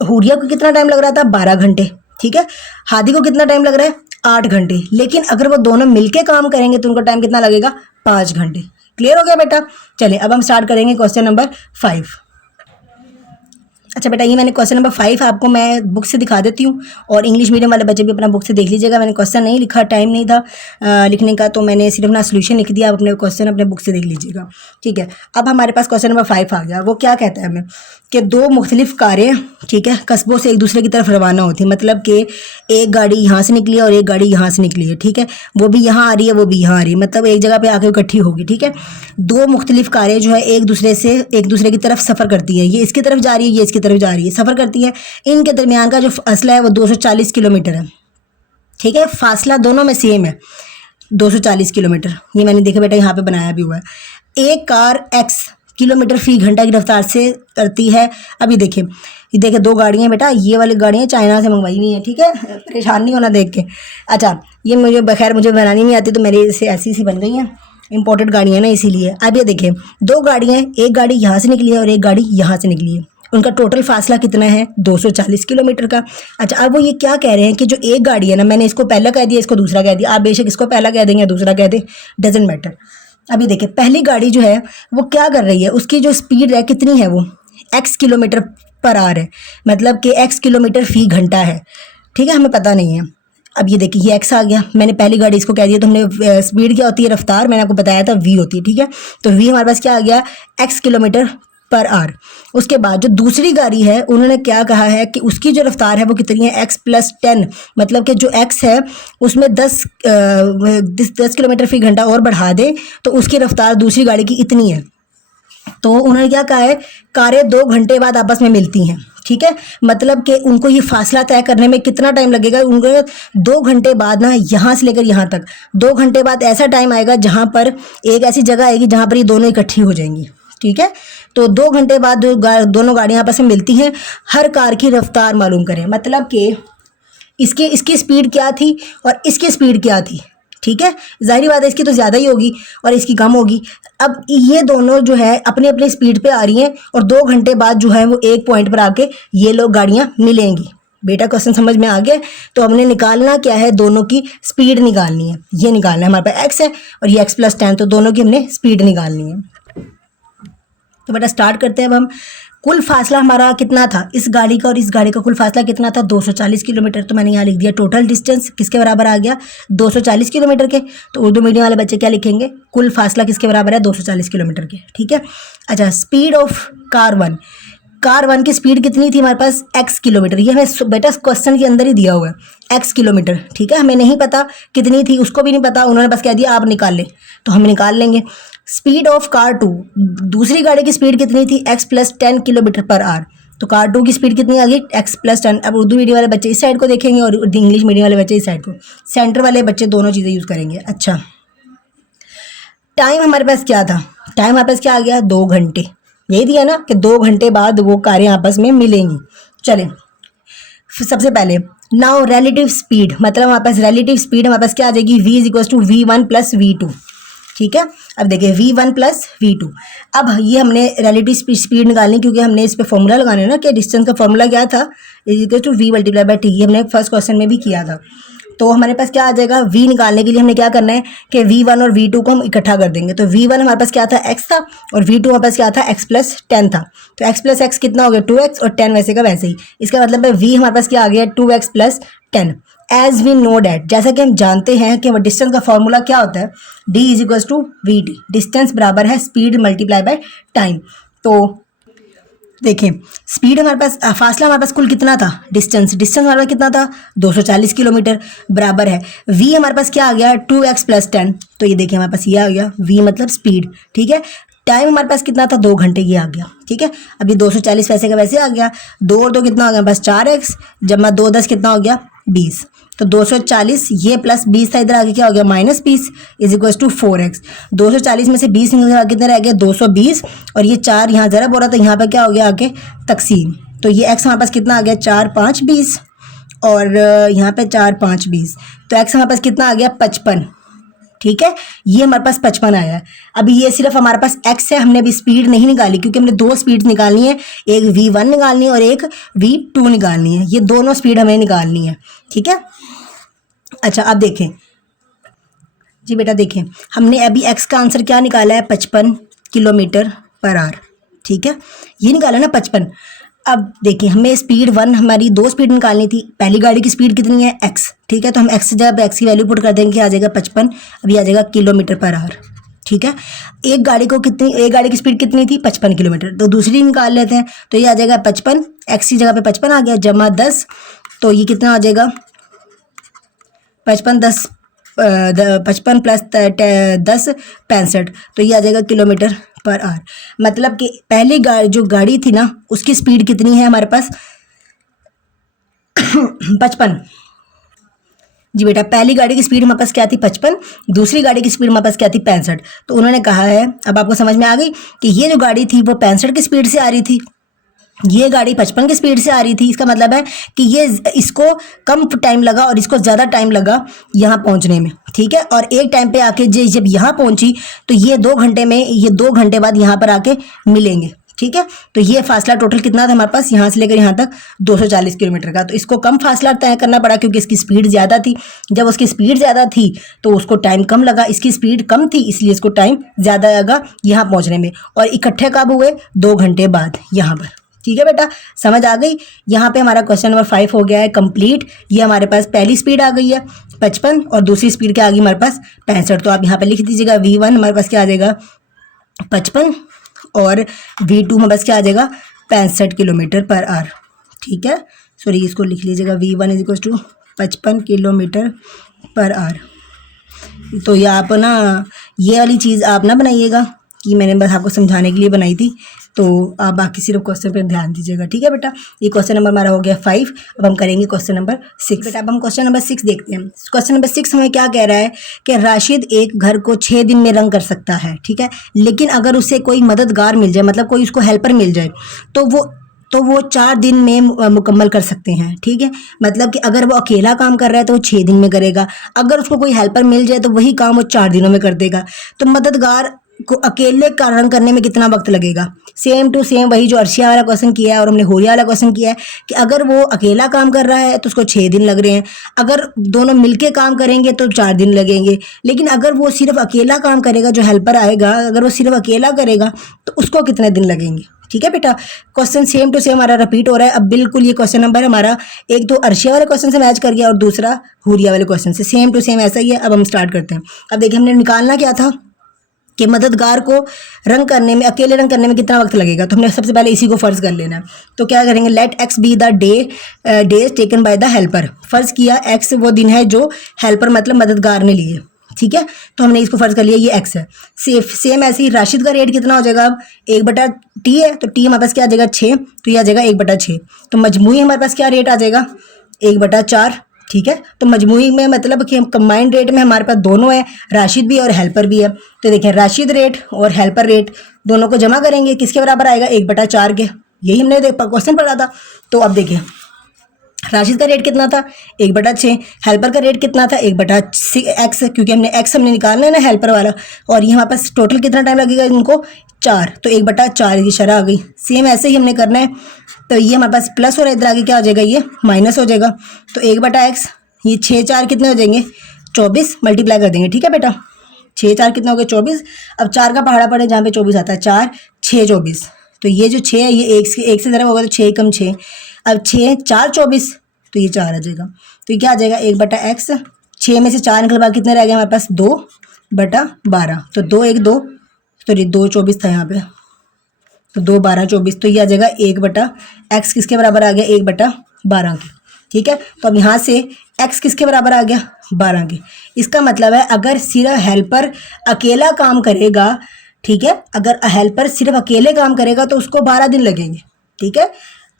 हुरिया को कितना टाइम लग रहा था 12 घंटे, ठीक है। हादी को कितना टाइम लग रहा है 8 घंटे, लेकिन अगर वो दोनों मिलके काम करेंगे तो उनका टाइम कितना लगेगा 5 घंटे। क्लियर हो गया बेटा। चलिए अब हम स्टार्ट करेंगे क्वेश्चन नंबर 5। अच्छा बेटा ये मैंने क्वेश्चन नंबर 5 आपको मैं बुक से दिखा देती हूँ, और इंग्लिश मीडियम वाले बच्चे भी अपना बुक से देख लीजिएगा। मैंने क्वेश्चन नहीं लिखा, टाइम नहीं था लिखने का, तो मैंने सिर्फ ना सोल्यूशन लिख दिया। आप अपने क्वेश्चन अपने बुक से देख लीजिएगा, ठीक है। अब हमारे पास क्वेश्चन नंबर 5 आ गया। वो क्या कहता है हमें कि 2 मुख्तलिफ कारें, ठीक है, कस्बों से एक दूसरे की तरफ रवाना होती है। मतलब कि एक गाड़ी यहाँ से निकली है और एक गाड़ी यहाँ से निकली है, ठीक है। वो भी यहाँ आ रही है, वो भी यहाँ आ रही है, मतलब एक जगह पे आके इकट्ठी होगी, ठीक है। 2 मुख्तलिफ कारें जो है एक दूसरे की तरफ सफ़र करती है। ये इसकी तरफ जा रही है, ये इसकी तरफ जा रही है, सफ़र करती है। इनके दरमियान का जो फासला है वो 240 किलोमीटर है, ठीक है। फासला दोनों में सेम है 240 किलोमीटर। ये मैंने देखा बेटा यहाँ पे बनाया भी हुआ है। एक कार x किलोमीटर फी घंटा की रफ्तार से करती है। अभी देखिए ये देखिए 2 गाड़ियाँ बेटा, ये वाली गाड़ियाँ चाइना से मंगवाई हुई हैं, ठीक है, परेशान नहीं होना देख के। अच्छा ये मुझे बखैर मुझे बनानी नहीं आती, तो मेरे से ऐसी सी बन गई हैं, इंपॉर्टेंट गाड़ियाँ ना इसीलिए। अब ये देखिए 2 गाड़ियाँ, एक गाड़ी यहाँ से निकली है और एक गाड़ी यहाँ से निकली है। उनका टोटल फासला कितना है 240 किलोमीटर का। अच्छा अब वो ये क्या कह रहे हैं कि जो एक गाड़ी है ना, मैंने इसको पहला कह दिया, इसको दूसरा कह दिया, आप बेशक इसको पहला कह देंगे दूसरा कह दें, डजेंट मैटर। अभी देखिए पहली गाड़ी जो है वो क्या कर रही है, उसकी जो स्पीड है कितनी है, वो x किलोमीटर पर आवर है, मतलब कि x किलोमीटर फी घंटा है, ठीक है, हमें पता नहीं है। अब ये देखिए ये x आ गया, मैंने पहली गाड़ी इसको कह दिया, तो हमने स्पीड क्या होती है रफ्तार, मैंने आपको बताया था v होती है, ठीक है। तो v हमारे पास क्या आ गया x किलोमीटर पर आवर। उसके बाद जो दूसरी गाड़ी है उन्होंने क्या कहा है कि उसकी जो रफ्तार है वो कितनी है x + 10, मतलब कि जो x है उसमें 10 किलोमीटर फी घंटा और बढ़ा दे तो उसकी रफ्तार दूसरी गाड़ी की इतनी है। तो उन्होंने क्या कहा है कारें 2 घंटे बाद आपस में मिलती हैं, ठीक ठीक है, मतलब कि उनको ये फासला तय करने में कितना टाइम लगेगा, उनको 2 घंटे बाद ना यहाँ से लेकर यहाँ तक 2 घंटे बाद ऐसा टाइम आएगा जहाँ पर एक ऐसी जगह आएगी जहाँ पर ये दोनों इकट्ठी हो जाएंगी। ठीक है, तो 2 घंटे बाद दोनों गाड़ियाँ आपस में मिलती हैं। हर कार की रफ्तार मालूम करें, मतलब कि इसकी स्पीड क्या थी और इसकी स्पीड क्या थी। ठीक है, जाहिर बात है इसकी तो ज़्यादा ही होगी और इसकी कम होगी। अब ये दोनों जो है अपने अपने स्पीड पे आ रही हैं और 2 घंटे बाद जो है वो एक पॉइंट पर आके ये लोग गाड़ियाँ मिलेंगी। बेटा क्वेश्चन समझ में आ गया? तो हमने निकालना क्या है, दोनों की स्पीड निकालनी है। ये निकालना है, हमारे पास एक्स है और ये एक्स प्लस 10, तो दोनों की हमने स्पीड निकालनी है। तो बेटा स्टार्ट करते हैं। अब हम कुल फासला हमारा कितना था, इस गाड़ी का और इस गाड़ी का कुल फासला कितना था, 240 किलोमीटर। तो मैंने यहाँ लिख दिया टोटल डिस्टेंस किसके बराबर आ गया, 240 किलोमीटर के। तो उर्दू मीडियम वाले बच्चे क्या लिखेंगे, कुल फासला किसके बराबर है, 240 किलोमीटर के। ठीक है, अच्छा स्पीड ऑफ कार वन की स्पीड कितनी थी हमारे पास, x किलोमीटर। ये हमें बेटा क्वेश्चन के अंदर ही दिया हुआ है x किलोमीटर। ठीक है, हमें नहीं पता कितनी थी, उसको भी नहीं पता, उन्होंने बस कह दिया आप निकाल लें, तो हम निकाल लेंगे। स्पीड ऑफ कार 2, दूसरी गाड़ी की स्पीड कितनी थी, x plus 10 kilometre per hour. तो कार 2 की स्पीड कितनी आ गई, x प्लस 10। अब उर्दू मीडियम वाले बच्चे इस साइड को देखेंगे और इंग्लिश मीडियम वाले बच्चे इस साइड को, सेंटर वाले बच्चे दोनों चीज़ें यूज़ करेंगे। अच्छा, टाइम हमारे पास क्या था, टाइम हमारे पास क्या आ गया, 2 घंटे। यही दिया ना कि 2 घंटे बाद वो कारें आपस में मिलेंगी। चलें, सबसे पहले नाउ रिलेटिव स्पीड, मतलब हमारे पास रिलेटिव स्पीड हमारे पास क्या आ जाएगी, v is equal to v1 plus v2। ठीक है, अब देखिए v1 प्लस v2। अब ये हमने रिलेटिव स्पीड निकालनी, क्योंकि हमने इस पर फॉर्मूला लगाना है ना कि डिस्टेंस का फॉर्मूला क्या था, is equal to v multiply by t. ये हमने फर्स्ट क्वेश्चन में भी किया था। तो हमारे पास क्या आ जाएगा, v निकालने के लिए हमने क्या करना है कि v1 और v2 को हम इकट्ठा कर देंगे। तो v1 हमारे पास क्या था, x था, और v2 हमारे पास क्या था, x प्लस 10 था। तो x प्लस x कितना हो गया, 2x, और 10 वैसे का वैसे ही। इसका मतलब है v हमारे पास क्या आ गया, 2x plus 10। As we know that, जैसा कि हम जानते हैं कि डिस्टेंस का फॉर्मूला क्या होता है, d is equal to v t. Distance बराबर है स्पीड मल्टीप्लाई बाय टाइम। तो देखें स्पीड हमारे पास, फासला हमारे पास कुल कितना था, डिस्टेंस हमारे पास कितना था, 240 किलोमीटर, बराबर है v हमारे पास क्या आ गया, 2x प्लस 10। तो ये देखिए हमारे पास ये आ गया v मतलब स्पीड। ठीक है, टाइम हमारे पास कितना था, 2 घंटे, ये आ गया। ठीक है, अब ये 240 वैसे का वैसे आ गया, 2 और 2 कितना हो गया, बस 4x, जब 2 10 कितना हो गया, 20। तो 240 ये प्लस 20 था, इधर आगे क्या हो गया, minus 20 is equal to 4x। 240 में से 20 निकल कितने रह गया, 220, और ये 4 यहाँ ज़रा बोला था, यहाँ पर क्या हो गया आगे तकसीम। तो ये x हमारे पास कितना आ गया, 4 5 20, और यहाँ पे 4 5 20। तो x हमारे पास कितना आ गया, 55। ठीक है, ये हमारे पास 55 आया है। अभी ये सिर्फ हमारे पास x है, हमने अभी स्पीड नहीं निकाली, क्योंकि हमने 2 स्पीड निकालनी है, एक v1 निकालनी है और एक v2 निकालनी है। ये दोनों स्पीड हमें निकालनी है। ठीक है, अच्छा अब देखें जी बेटा, देखें हमने अभी x का आंसर क्या निकाला है, 55 किलोमीटर पर आवर। ठीक है, ये निकाला ना 55। अब देखिए हमें स्पीड 1, हमारी 2 स्पीड निकालनी थी। पहली गाड़ी की स्पीड कितनी है, x। ठीक है, तो हम x से जब x की वैल्यू पुट कर देंगे आ जाएगा 55, अभी आ जाएगा किलोमीटर पर आवर। ठीक है, एक गाड़ी की स्पीड कितनी थी, 55 किलोमीटर। तो दूसरी निकाल लेते हैं, तो ये आ जाएगा 55, x की जगह पे 55 आ गया, जमा 10, तो ये कितना आ जाएगा, 55 प्लस 10 65, तो ये आ जाएगा किलोमीटर पर आवर। मतलब कि पहली जो गाड़ी थी ना उसकी स्पीड कितनी है हमारे पास 55। जी बेटा, पहली गाड़ी की स्पीड हमारे पास क्या थी, 55, दूसरी गाड़ी की स्पीड हमारे पास क्या थी, 65। तो उन्होंने कहा है, अब आपको समझ में आ गई कि ये जो गाड़ी थी वो 65 की स्पीड से आ रही थी, ये गाड़ी 55 की स्पीड से आ रही थी। इसका मतलब है कि ये इसको कम टाइम लगा और इसको ज़्यादा टाइम लगा यहाँ पहुँचने में। ठीक है, और एक टाइम पे आके जब यहाँ पहुँची तो ये 2 घंटे में, ये 2 घंटे बाद यहाँ पर आके मिलेंगे। ठीक है, तो ये फासला टोटल कितना था हमारे पास, यहाँ से लेकर यहाँ तक 240 किलोमीटर का। तो इसको कम फासला तय करना पड़ा क्योंकि इसकी स्पीड ज़्यादा थी। जब उसकी स्पीड ज़्यादा थी तो उसको टाइम कम लगा, इसकी स्पीड कम थी इसलिए इसको टाइम ज़्यादा लगा यहाँ पहुँचने में। और इकट्ठे कब हुए, 2 घंटे बाद यहाँ पर। ठीक है बेटा, समझ आ गई। यहाँ पे हमारा क्वेश्चन नंबर 5 हो गया है कंप्लीट। ये हमारे पास पहली स्पीड आ गई है 55 और दूसरी स्पीड क्या आ गई हमारे पास 65। तो आप यहाँ पे लिख दीजिएगा v1 हमारे पास क्या आ जाएगा 55 और v2 हमारे पास क्या आ जाएगा 65 किलोमीटर पर आवर। ठीक है, सॉरी इसको लिख लीजिएगा v1 is equal to 55 kilometre per hour. तो ये आप ना ये वाली चीज़ आप ना बनाइएगा कि मैंने बस आपको समझाने के लिए बनाई थी, तो आप बाकी सिर्फ क्वेश्चन पर ध्यान दीजिएगा, ठीक है बेटा। ये क्वेश्चन नंबर हमारा हो गया 5। अब हम करेंगे क्वेश्चन नंबर 6। बेटा अब हम क्वेश्चन नंबर 6 देखते हैं। क्वेश्चन नंबर 6 हमें क्या कह रहा है कि राशिद एक घर को 6 दिन में रंग कर सकता है, ठीक है, लेकिन अगर उसे कोई मददगार मिल जाए, मतलब कोई उसको हेल्पर मिल जाए, तो वो 4 दिन में मुकम्मल कर सकते हैं, ठीक है। मतलब कि अगर वो अकेला काम कर रहा है तो वो 6 दिन में करेगा, अगर उसको कोई हेल्पर मिल जाए तो वही काम वो 4 दिनों में कर देगा। तो मददगार को अकेले का रंग करने में कितना वक्त लगेगा? सेम टू सेम वही जो अर्शिया वाला क्वेश्चन किया है और हमने हुरिया वाला क्वेश्चन किया है कि अगर वो अकेला काम कर रहा है तो उसको 6 दिन लग रहे हैं, अगर दोनों मिलके काम करेंगे तो 4 दिन लगेंगे, लेकिन अगर वो सिर्फ अकेला काम करेगा, जो हेल्पर आएगा अगर वो सिर्फ अकेला करेगा तो उसको कितने दिन लगेंगे, ठीक है बेटा। क्वेश्चन सेम टू सेम हमारा रिपीट हो रहा है। अब बिल्कुल ये क्वेश्चन नंबर हमारा एक तो अर्शिया वाले क्वेश्चन से मैच कर गया और दूसरा हुरिया वाले क्वेश्चन से, सेम टू सेम ऐसा ही है। अब हम स्टार्ट करते हैं। अब देखिए हमने निकालना क्या था कि मददगार को रंग करने में, अकेले रंग करने में कितना वक्त लगेगा, तो हमने सबसे पहले इसी को फ़र्ज़ कर लेना है। तो क्या करेंगे, let x be the days taken by the helper. फ़र्ज़ किया एक्स वो दिन है जो हेल्पर मतलब मददगार ने लिए, ठीक है, तो हमने इसको फ़र्ज़ कर लिया, ये एक्स है। सेम ऐसे ही राशिद का रेट कितना हो जाएगा, अब 1/t है, तो टी हमारे पास क्या आ जाएगा 6, तो ये आ जाएगा 1/6। तो मजमूई हमारे पास क्या रेट आ जाएगा 1/4, ठीक है। तो मजमूई में मतलब कि हम कंबाइंड रेट में हमारे पास दोनों है, राशिद भी और हेल्पर भी है। तो देखें राशिद रेट और हेल्पर रेट दोनों को जमा करेंगे, किसके बराबर आएगा 1/4 के, यही हमने क्वेश्चन पढ़ा था। तो अब देखिए राशिद का रेट कितना था 1/6, हेल्पर का रेट कितना था 1/x, क्योंकि हमने निकालना है ना हेल्पर वाला, और ये हमारे पास टोटल कितना टाइम लगेगा इनको 4, तो 1/4 की शरह आ गई। सेम ऐसे ही हमने करना है, तो ये हमारे पास प्लस हो रहा है, इधर आगे क्या हो जाएगा, ये माइनस हो जाएगा। तो 1/x, ये 6 4 कितने हो जाएंगे 24, मल्टीप्लाई कर देंगे, ठीक है बेटा। 6 4 कितना हो गया 24। अब 4 का पहाड़ा पड़े जहाँ पे 24 आता है, 4 6 24, तो ये जो 6 है ये एक से ज़रा होगा, तो 6 कम 6, अब 6 4 24, तो ये 4 आ जाएगा। तो ये क्या आ जाएगा 1/x, 6 में से 4 निकल बाद कितने रह गए हमारे पास 2/12, तो 2 1 2, सॉरी 2 24 था यहाँ पे, तो 2 12 24, तो ये आ जाएगा 1/x किसके बराबर आ गया 1/12 के, ठीक है। तो अब यहाँ से x किसके बराबर आ गया 12 के। इसका मतलब है अगर सिर्फ हेल्पर अकेला काम करेगा, ठीक है, अगर हेल्पर सिर्फ अकेले काम करेगा तो उसको 12 दिन लगेंगे, ठीक है।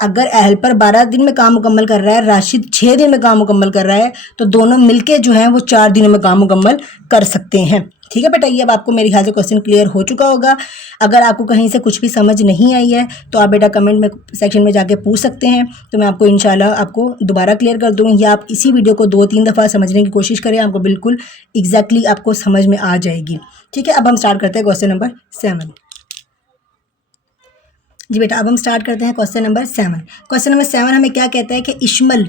अगर हेल्पर 12 दिन में काम मुकम्मल कर रहा है, राशिद 6 दिन में काम मुकम्मल कर रहा है, तो दोनों मिलके जो है वो 4 दिनों में काम मुकम्मल कर सकते हैं, ठीक है बेटा। ये अब आपको मेरे ख्याल से क्वेश्चन क्लियर हो चुका होगा। अगर आपको कहीं से कुछ भी समझ नहीं आई है तो आप बेटा कमेंट में सेक्शन में जाके पूछ सकते हैं, तो मैं आपको इंशाल्लाह आपको दोबारा क्लियर कर दूँगी, या आप इसी वीडियो को 2-3 दफ़ा समझने की कोशिश करें, आपको बिल्कुल एग्जैक्टली आपको समझ में आ जाएगी, ठीक है। अब हम स्टार्ट करते हैं क्वेश्चन नंबर 7। जी बेटा अब हम स्टार्ट करते हैं क्वेश्चन नंबर 7। क्वेश्चन नंबर 7 हमें क्या कहता है कि इश्मल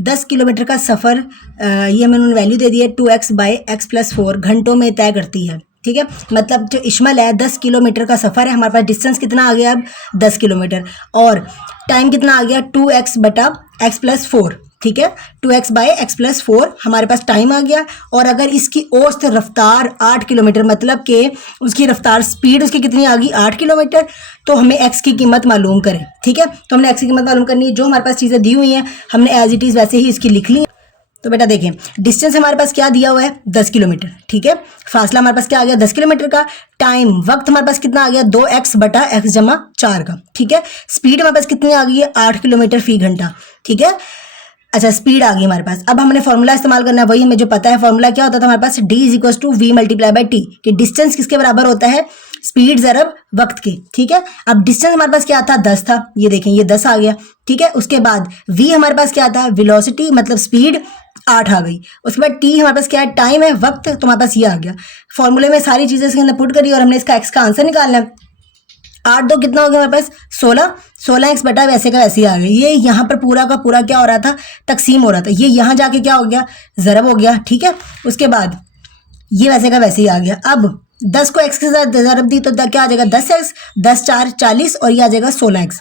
10 किलोमीटर का सफ़र, ये हमें उन्होंने वैल्यू दे दी है 2x/x+4 घंटों में तय करती है, ठीक है। मतलब जो इश्मल है 10 किलोमीटर का सफ़र है, हमारे पास डिस्टेंस कितना आ गया अब 10 किलोमीटर, और टाइम कितना आ गया 2x/x+4, ठीक है, 2x/x+4 हमारे पास टाइम आ गया। और अगर इसकी औसत रफ्तार 8 किलोमीटर, मतलब कि उसकी रफ्तार स्पीड उसकी कितनी आ गई 8 किलोमीटर, तो हमें x की कीमत मालूम करें, ठीक है। तो हमने x की कीमत मालूम करनी है, जो हमारे पास चीज़ें दी हुई हैं हमने एज इट इज़ वैसे ही इसकी लिख ली। तो बेटा देखें डिस्टेंस हमारे पास क्या दिया हुआ है 10 किलोमीटर, ठीक है, फासला हमारे पास क्या आ गया 10 किलोमीटर का, टाइम वक्त हमारे पास कितना आ गया 2x/x+4 का, ठीक है। स्पीड हमारे पास कितनी आ गई है 8 किलोमीटर फी घंटा, ठीक है। अच्छा स्पीड आ गई हमारे पास। अब हमने फॉर्मूला इस्तेमाल करना है, वही हमें जो पता है फॉर्मूला क्या होता था हमारे पास, d = v × t, कि डिस्टेंस किसके बराबर होता है स्पीड ज़रब वक्त के, ठीक है। अब डिस्टेंस हमारे पास क्या था 10 था, ये देखें ये 10 आ गया, ठीक है। उसके बाद v हमारे पास क्या था वेलोसिटी मतलब स्पीड 8 आ गई। उसके बाद t हमारे पास क्या है टाइम है वक्त, तो हमारे पास ये आ गया। फॉर्मूले में सारी चीज़ें इसके अंदर पुट करी और हमने इसका x का आंसर निकालना है। 8 2 कितना हो गया हमारे पास 16x बटा वैसे का वैसे ही आ गया। ये यहाँ पर पूरा का पूरा क्या हो रहा था तकसीम हो रहा था, ये यहाँ जाके क्या हो गया ज़रब हो गया, ठीक है। उसके बाद ये वैसे का वैसे ही आ गया। अब 10 को x के साथ ज़रब दी तो क्या आ जाएगा 10x, 10 4 40 और ये आ जाएगा 16x।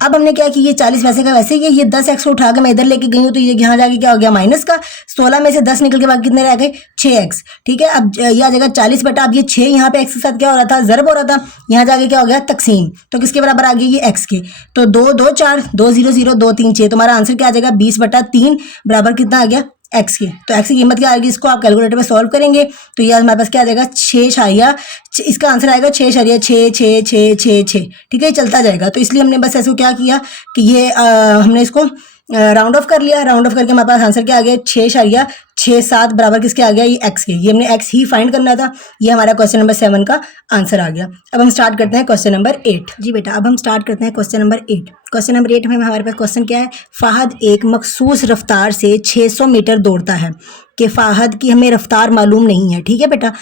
अब हमने क्या कि ये 40 वैसे का वैसे ही, ये 10x को उठा के मैं इधर लेके गई हूँ, तो ये यहाँ जाके क्या हो गया माइनस का 16 में से 10 निकल के बाद कितने रह गए 6x, ठीक है। अब ये आ जाएगा 40 बटा, अब ये 6 यहाँ पे x के साथ क्या हो रहा था ज़रब हो रहा था, यहाँ जाके क्या हो गया तकसीम, तो किसके बराबर आ गया ये x के, तो 2 2 4 2 0 0 2 3 6, तुम्हारा आंसर क्या आ जाएगा 20/3 बराबर कितना आ गया एक्स की। तो एक्स की कीमत क्या आएगी, इसको आप कैलकुलेटर में सॉल्व करेंगे तो ये हमारे पास क्या आ जाएगा, 6 इसका आंसर आएगा 6,6,6,6,6,6। ठीक है, चलता जाएगा। तो इसलिए हमने बस ऐसे क्या किया कि ये हमने इसको राउंड ऑफ कर लिया। राउंड ऑफ करके हमारे पास आंसर क्या आ गया, 6,67 बराबर किसके आ गया, ये एक्स के। ये हमने एक्स ही फाइंड करना था। ये हमारा क्वेश्चन नंबर 7 का आंसर आ गया। अब हम स्टार्ट करते हैं क्वेश्चन नंबर 8। जी बेटा, अब हम स्टार्ट करते हैं क्वेश्चन नंबर 8। क्वेश्चन नंबर 8 में हमारे पास क्वेश्चन क्या है, फ़ाहद एक मखसूस रफ्तार से 600 मीटर दौड़ता है। कि फ़ाहद की हमें रफ्तार मालूम नहीं है। ठीक है बेटा,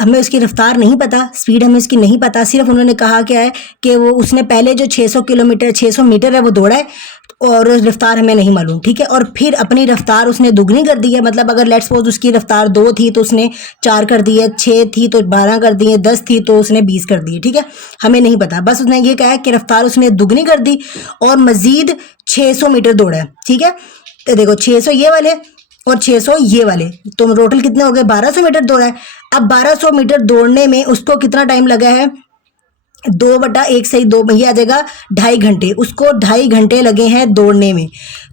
हमें उसकी रफ्तार नहीं पता, स्पीड हमें उसकी नहीं पता। सिर्फ उन्होंने कहा क्या है कि वो उसने पहले जो 600 मीटर है वो दौड़ा है और रफ्तार हमें नहीं मालूम। ठीक है, और फिर अपनी रफ्तार उसने दुगनी कर दी है। मतलब अगर लेट्स सपोज उसकी रफ्तार 2 थी तो उसने 4 कर दी है, 6 थी तो 12 कर दी है, 10 थी तो उसने 20 कर दी है। ठीक है, हमें नहीं पता, बस उसने ये कहा है कि रफ्तार उसने दुगनी कर दी और मजीद 600 मीटर दौड़ा है। ठीक है, तो देखो 600 ये वाले और 600 ये वाले, तो टोटल कितने हो गए, 1200 मीटर दौड़ा है। अब 1200 मीटर दौड़ने में उसको कितना टाइम लगा है, 2/1 सही 2 ये आ जाएगा 2.5 घंटे। उसको 2.5 घंटे लगे हैं दौड़ने में।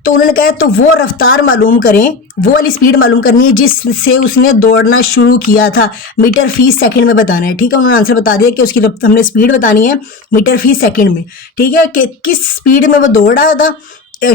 तो उन्होंने कहा तो वो रफ्तार मालूम करें, वो वाली स्पीड मालूम करनी है जिससे उसने दौड़ना शुरू किया था। मीटर फी सेकंड में बताना है। ठीक है, उन्होंने आंसर बता दिया कि उसकी हमने स्पीड बतानी है मीटर फी सेकंड में। ठीक है, कि किस स्पीड में वो दौड़ रहा था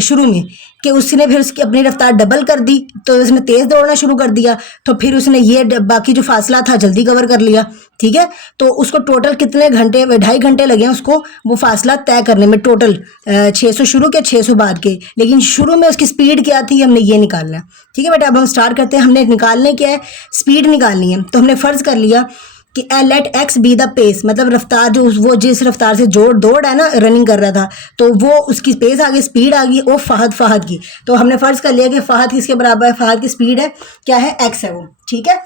शुरू में, कि उसने फिर उसकी अपनी रफ्तार डबल कर दी तो उसने तेज़ दौड़ना शुरू कर दिया, तो फिर उसने ये बाकी जो फासला था जल्दी कवर कर लिया। ठीक है, तो उसको टोटल कितने घंटे, 2.5 घंटे लगे हैं उसको वो फासला तय करने में। टोटल 600 शुरू के 600 बाद के, लेकिन शुरू में उसकी स्पीड क्या थी हमने ये निकालना है। ठीक है बेटा, अब हम स्टार्ट करते हैं। हमने निकालने क्या है, स्पीड निकालनी है। तो हमने फ़र्ज़ कर लिया कि let x be the pace, मतलब रफ्तार जो वो जिस रफ्तार से दौड़ है ना, रनिंग कर रहा था, तो वो उसकी पेस आ गई, स्पीड आ गई वो फ़हद की। तो हमने फ़र्ज़ कर लिया कि फ़हद किसके बराबर है, फ़हद की स्पीड है क्या है, एक्स है वो। ठीक है,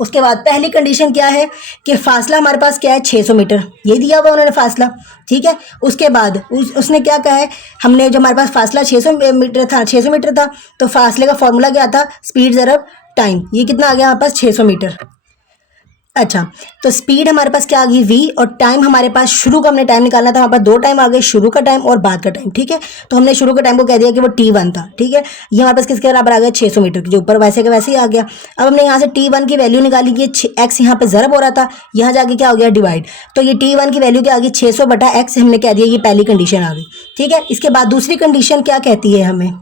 उसके बाद पहली कंडीशन क्या है कि फासला हमारे पास क्या है, 600 मीटर, ये दिया हुआ उन्होंने फासला। ठीक है, उसके बाद उसने क्या कहा है, हमने जो हमारे पास फासला 600 मीटर था, 600 मीटर था, तो फासले का फॉर्मूला क्या था, स्पीड ज़रब टाइम। ये कितना आ गया हमारे पास, 600 मीटर। अच्छा, तो स्पीड हमारे पास क्या आ गई v, और टाइम हमारे पास शुरू का हमने टाइम निकालना था, हमारे पास 2 टाइम आ गए, शुरू का टाइम और बाद का टाइम। ठीक है, तो हमने शुरू के टाइम को कह दिया कि वो t1 था। ठीक है, ये हमारे पास किसके बराबर आ गया, 600 मीटर के, जो ऊपर वैसे का वैसे ही आ गया। अब हमने यहाँ से t1 की वैल्यू निकाली कि x यहाँ पे ज़रब हो रहा था, यहाँ जाके क्या हो गया, डिवाइड। तो ये t1 की वैल्यू क्या आ गई, 600/x हमने कह दिया, ये पहली कंडीशन आ गई। ठीक है, इसके बाद दूसरी कंडीशन क्या कहती है हमें,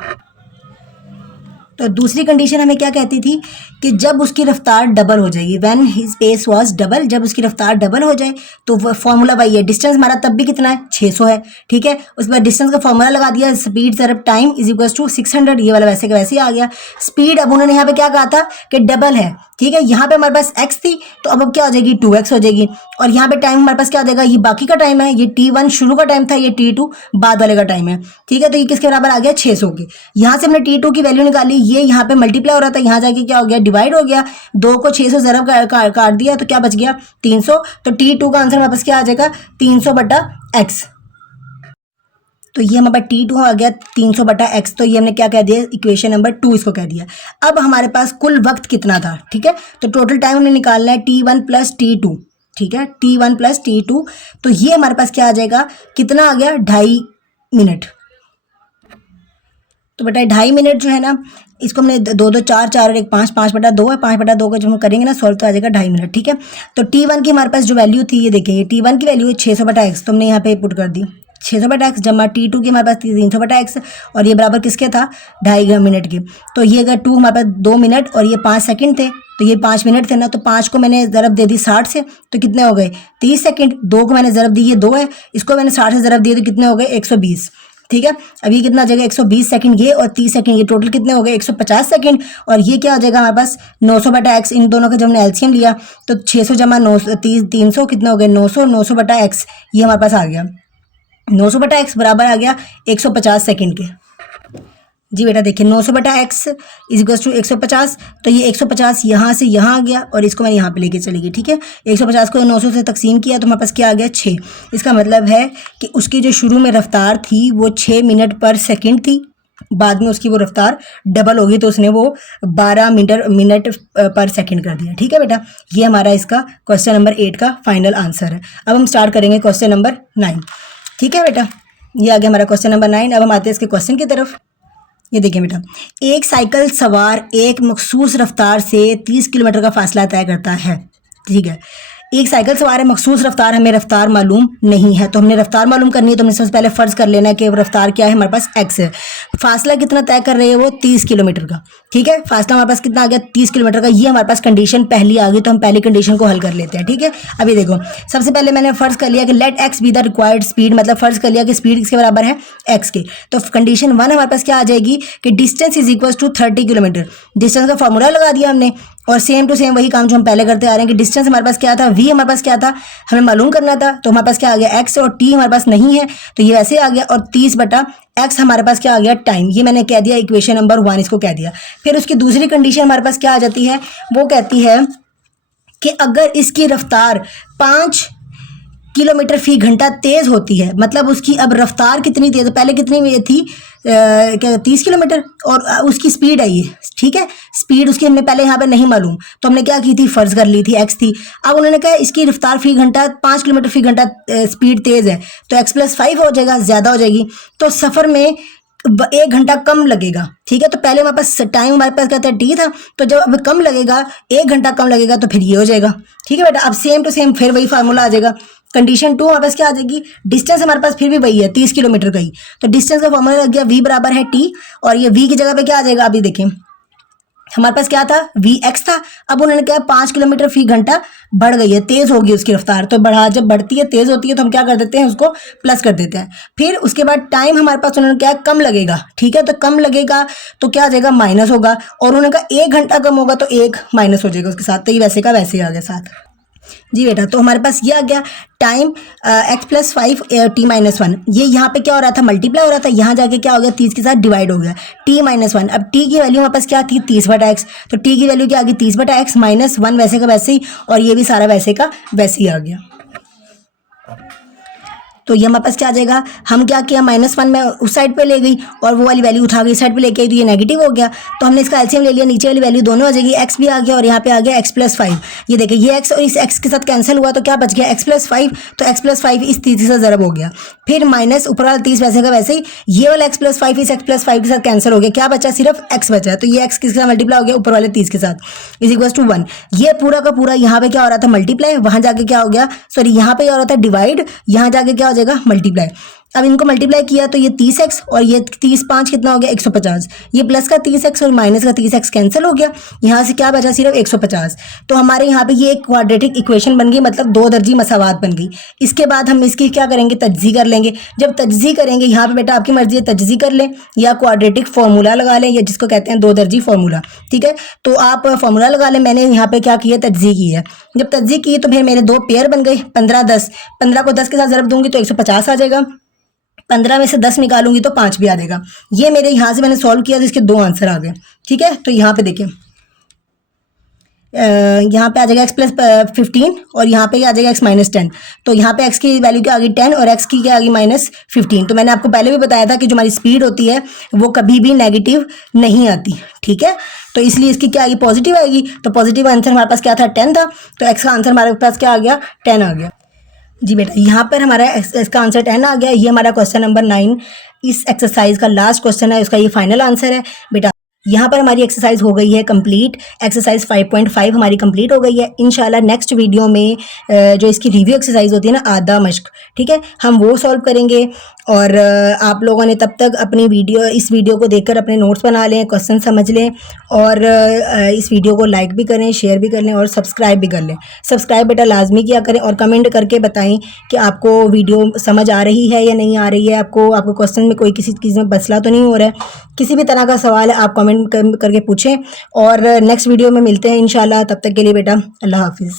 तो दूसरी कंडीशन हमें क्या कहती थी कि जब उसकी रफ्तार डबल हो जाएगी, when his pace was double, जब उसकी रफ्तार डबल हो जाए तो वो फॉर्मूला वही है। डिस्टेंस हमारा तब भी कितना है, 600 है। ठीक है, उसके बाद डिस्टेंस का फॉर्मूला लगा दिया, स्पीड ज़रब टाइम इज इक्वल टू 600, ये वाला वैसे का वैसे ही आ गया। स्पीड अब उन्होंने यहाँ पे क्या कहा था कि डबल है। ठीक है, यहाँ पे हमारे पास x थी तो अब क्या हो जाएगी, 2x हो जाएगी। और यहाँ पे टाइम हमारे पास क्या हो जाएगा, ये बाकी का टाइम है, ये t1 शुरू का टाइम था, ये t2 बाद वाले का टाइम है। ठीक है, तो ये किसके बराबर आ गया, 600 के। यहाँ से हमने t2 की वैल्यू निकाली, ये यहाँ पे मल्टीप्लाई हो रहा था, यहाँ जाके क्या हो गया, डिवाइड हो गया। 2 को 600 ज़रब काट दिया तो क्या बच गया, 300। तो t2 का आंसर हमारे पास क्या आ जाएगा, 300/x। तो ये हमारे पास t2 आ गया 300/x। तो ये हमने क्या कह दिया, इक्वेशन नंबर 2 इसको कह दिया। अब हमारे पास कुल वक्त कितना था, ठीक है, तो टोटल टाइम हमने निकालना है t1 + t2। ठीक है, t1 + t2, तो ये हमारे पास क्या आ जाएगा, कितना आ गया, 2.5 मिनट। तो बेटा 2.5 मिनट जो है ना, इसको हमने 2 2 4 4 और 1 5 5/2 है, 5/2 का जब हम करेंगे ना सॉल्व तो आ जाएगा 2.5 मिनट। ठीक है, तो t1 की हमारे पास जो वैल्यू थी, ये देखिए t1 की वैल्यू है 600/x, तो हमने यहाँ पे पुट कर दी 600/x, जमा t2 की हमारे पास 300/x, और ये बराबर किसके था, 2.5 मिनट के। तो ये अगर 2 हमारे पास 2 मिनट और ये 5 सेकंड थे, तो ये 5 मिनट थे ना, तो 5 को मैंने ज़रब दे दी 60 से, तो कितने हो गए, 30 सेकंड। 2 को मैंने ज़रब दी, ये 2 है, इसको मैंने 60 से ज़रब दिए तो कितने हो गए, 120। ठीक है, अब ये कितना आ जाएगा, 120 सेकंड ये और 30 सेकंड ये, टोटल कितने हो गए, 150 सेकंड। और ये क्या आ जाएगा हमारे पास, 900/x। इन दोनों का जब हमने एलसीएम लिया तो 600 जमा 300 कितना हो गए, 900, 900/x ये हमारे पास आ गया, 900/x बराबर आ गया 150 सेकंड के। जी बेटा देखिए 900/x इज इक्वल टू 150, तो ये 150 यहाँ से यहाँ आ गया और इसको मैंने यहाँ पे लेके चली गई। ठीक है, 150 को 900 से तकसीम किया तो हमारे पास क्या आ गया, 6। इसका मतलब है कि उसकी जो शुरू में रफ्तार थी वो 6 मिनट पर सेकंड थी, बाद में उसकी वो रफ्तार डबल होगी तो उसने वो 12 मिनट पर सेकंड कर दिया। ठीक है बेटा, ये हमारा इसका क्वेश्चन नंबर 8 का फाइनल आंसर है। अब हम स्टार्ट करेंगे क्वेश्चन नंबर 9। ठीक है बेटा, ये आ गया हमारा क्वेश्चन नंबर 9। अब हम आते हैं इसके क्वेश्चन की तरफ। ये देखिए बेटा, एक साइकिल सवार एक मखसूस रफ्तार से 30 किलोमीटर का फासला तय करता है। ठीक है, एक साइकिल सवार है, मखसूस रफ्तार, हमें रफ्तार मालूम नहीं है, तो हमने रफ्तार मालूम करनी है, तो हमने सबसे पहले फ़र्ज़ कर लेना है कि रफ्तार क्या है, हमारे पास x है। फासला कितना तय कर रहे हैं वो 30 किलोमीटर का। ठीक है, फासला हमारे पास कितना आ गया 30 किलोमीटर का। ये हमारे पास कंडीशन पहली आ गई, तो हम पहली कंडीशन को हल कर लेते हैं। ठीक है, अभी देखो, सबसे पहले मैंने फ़र्ज़ कर लिया कि let x be the required speed, मतलब फ़र्ज़ कर लिया कि स्पीड किसके बराबर है x के। तो कंडीशन 1 हमारे पास क्या आ जाएगी कि distance is equal to 30 kilometre. Distance का फॉर्मूला लगा दिया हमने, और सेम टू सेम वही काम जो हम पहले करते आ रहे हैं कि डिस्टेंस हमारे पास क्या था, v हमारे पास क्या था, हमें मालूम करना था, तो हमारे पास क्या आ गया x, और t हमारे पास नहीं है तो ये वैसे आ गया, और 30/x हमारे पास क्या आ गया टाइम। ये मैंने कह दिया इक्वेशन नंबर 1 इसको कह दिया। फिर उसकी दूसरी कंडीशन हमारे पास क्या आ जाती है, वो कहती है कि अगर इसकी रफ्तार 5 किलोमीटर फी घंटा तेज होती है, मतलब उसकी अब रफ्तार कितनी तेज, पहले कितनी थी, क्या 30 किलोमीटर, और उसकी स्पीड है ये। ठीक है, स्पीड उसकी हमें पहले यहाँ पे नहीं मालूम, तो हमने क्या की थी, फ़र्ज़ कर ली थी x थी। अब उन्होंने कहा इसकी रफ्तार फी घंटा 5 किलोमीटर फी घंटा स्पीड तेज़ है, तो x+5 हो जाएगा, ज़्यादा हो जाएगी, तो सफ़र में 1 घंटा कम लगेगा। ठीक है, तो पहले हमारे पास टाइम हमारे पास कहते हैं t था, तो जब अब कम लगेगा, 1 घंटा कम लगेगा, तो फिर ये हो जाएगा। ठीक है बेटा, अब सेम टू सेम फिर वही फार्मूला आ जाएगा। कंडीशन 2 हमारे पास क्या आ जाएगी, डिस्टेंस हमारे पास फिर भी वही है 30 किलोमीटर का ही, तो डिस्टेंस का फॉर्मूला लग गया v बराबर है t, और ये v की जगह पे क्या आ जाएगा, अभी देखें हमारे पास क्या था vx था, अब उन्होंने क्या 5 किलोमीटर फी घंटा बढ़ गई है, तेज होगी उसकी रफ्तार, तो जब बढ़ती है तेज होती है तो हम क्या कर देते हैं, उसको प्लस कर देते हैं। फिर उसके बाद टाइम हमारे पास उन्होंने क्या कम लगेगा। ठीक है, तो कम लगेगा तो क्या आ जाएगा, माइनस होगा, और उन्होंने कहा 1 घंटा कम होगा तो 1 माइनस हो जाएगा उसके साथ, तो ये वैसे का वैसे ही आ गया साथ। जी बेटा, तो हमारे पास ये आ गया टाइम x+5 t-1। ये यहाँ पे क्या हो रहा था, मल्टीप्लाई हो रहा था, यहाँ जाके क्या हो गया 30 के साथ डिवाइड हो गया, t-1। अब t की वैल्यू हमारे पास क्या थी 30/x, तो t की वैल्यू क्या आ गई 30/x -1, वैसे का वैसे ही, और ये भी सारा वैसे का वैसे ही आ गया। तो ये हमारे पास क्या आ जाएगा, हम क्या किया -1 में उस साइड पे ले गई और वो वाली वैल्यू उठा के इस साइड पे लेके आई, तो ये नेगेटिव हो गया, तो हमने इसका एलसीएम ले लिया, नीचे वाली वैल्यू दोनों आ जाएगी, x भी आ गया और यहाँ पे आ गया x+5। ये देखिए ये x और इस x के साथ कैंसिल हुआ, तो क्या बच गया x+5, तो x+5 इस 30 से ज़रब हो गया, फिर माइनस ऊपर वाला 30 वैसे का वैसे ही, ये वाला x+5 इस x+5 के साथ कैंसिल हो गया, क्या बचा सिर्फ x बचा, तो ये x किसके साथ मल्टीप्लाई हो गया, ऊपर वाले 30 के साथ, इज इक्वल टू 1। ये पूरा का पूरा यहाँ पे क्या हो रहा था मल्टीप्लाई, वहाँ जाके क्या हो गया, सॉरी यहाँ पे क्या हो रहा था डिवाइड, यहाँ जाके क्या हो जाएगा मल्टीप्लाई। अब इनको मल्टीप्लाई किया तो ये 30x और ये 30×5 कितना हो गया 150, ये प्लस का 30x और माइनस का 30x कैंसिल हो गया, यहाँ से क्या बचा सिर्फ 150। तो हमारे यहाँ पे ये एक क्वाड्रेटिक इक्वेशन बन गई, मतलब 2 दर्जी मसावात बन गई। इसके बाद हम इसकी क्या करेंगे, तजज़ी कर लेंगे। जब तजज़ी करेंगे यहाँ पे बेटा आपकी मर्जी है, तजज़ी कर लें या क्वाड्रेटिक फार्मूला लगा लें, या जिसको कहते हैं 2 दर्जी फार्मूला। ठीक है, तो आप फार्मूला लगा लें, मैंने यहाँ पे क्या किया तजज़ी की है। जब तजज़ी की तो फिर मेरे 2 पेयर बन गए 15-10, 15 को 10 के साथ ज़रब दूंगी तो 150 आ जाएगा, 15 में से 10 निकालूंगी तो 5 भी आ जाएगा। ये मेरे यहाँ से मैंने सॉल्व किया तो इसके 2 आंसर आ गए। ठीक है, तो यहाँ पे देखिए यहाँ पे आ जाएगा x+15 और यहाँ पे आ जाएगा x-10। तो यहाँ पे x की वैल्यू क्या आ गई 10 और x की क्या आ गई -15। तो मैंने आपको पहले भी बताया था कि जो हमारी स्पीड होती है वो कभी भी नेगेटिव नहीं आती। ठीक है, तो इसलिए इसकी क्या आएगी पॉजिटिव आएगी, तो पॉजिटिव आंसर हमारे पास क्या था 10 था, तो x का आंसर हमारे पास क्या आ गया 10 आ गया। जी बेटा, यहाँ पर हमारा इसका आंसर 10 आ गया। ये हमारा क्वेश्चन नंबर 9 इस एक्सरसाइज का लास्ट क्वेश्चन है, उसका ये फाइनल आंसर है बेटा। यहाँ पर हमारी एक्सरसाइज हो गई है कंप्लीट, एक्सरसाइज 5.5 हमारी कंप्लीट हो गई है। इंशाल्लाह नेक्स्ट वीडियो में जो इसकी रिव्यू एक्सरसाइज होती है ना आधा मश्क, ठीक है, हम वो सॉल्व करेंगे। और आप लोगों ने तब तक अपनी इस वीडियो को देखकर अपने नोट्स बना लें, क्वेश्चन समझ लें, और इस वीडियो को लाइक भी करें, शेयर भी कर लें और सब्सक्राइब भी कर लें। सब्सक्राइब बेटा लाजमी किया करें और कमेंट करके बताएं कि आपको वीडियो समझ आ रही है या नहीं आ रही है, आपको क्वेश्चन में कोई किसी चीज़ में मसला तो नहीं हो रहा है। किसी भी तरह का सवाल है आप कमेंट करके पूछें, और नेक्स्ट वीडियो में मिलते हैं इंशाल्लाह। तब तक के लिए बेटा अल्लाह हाफिज़।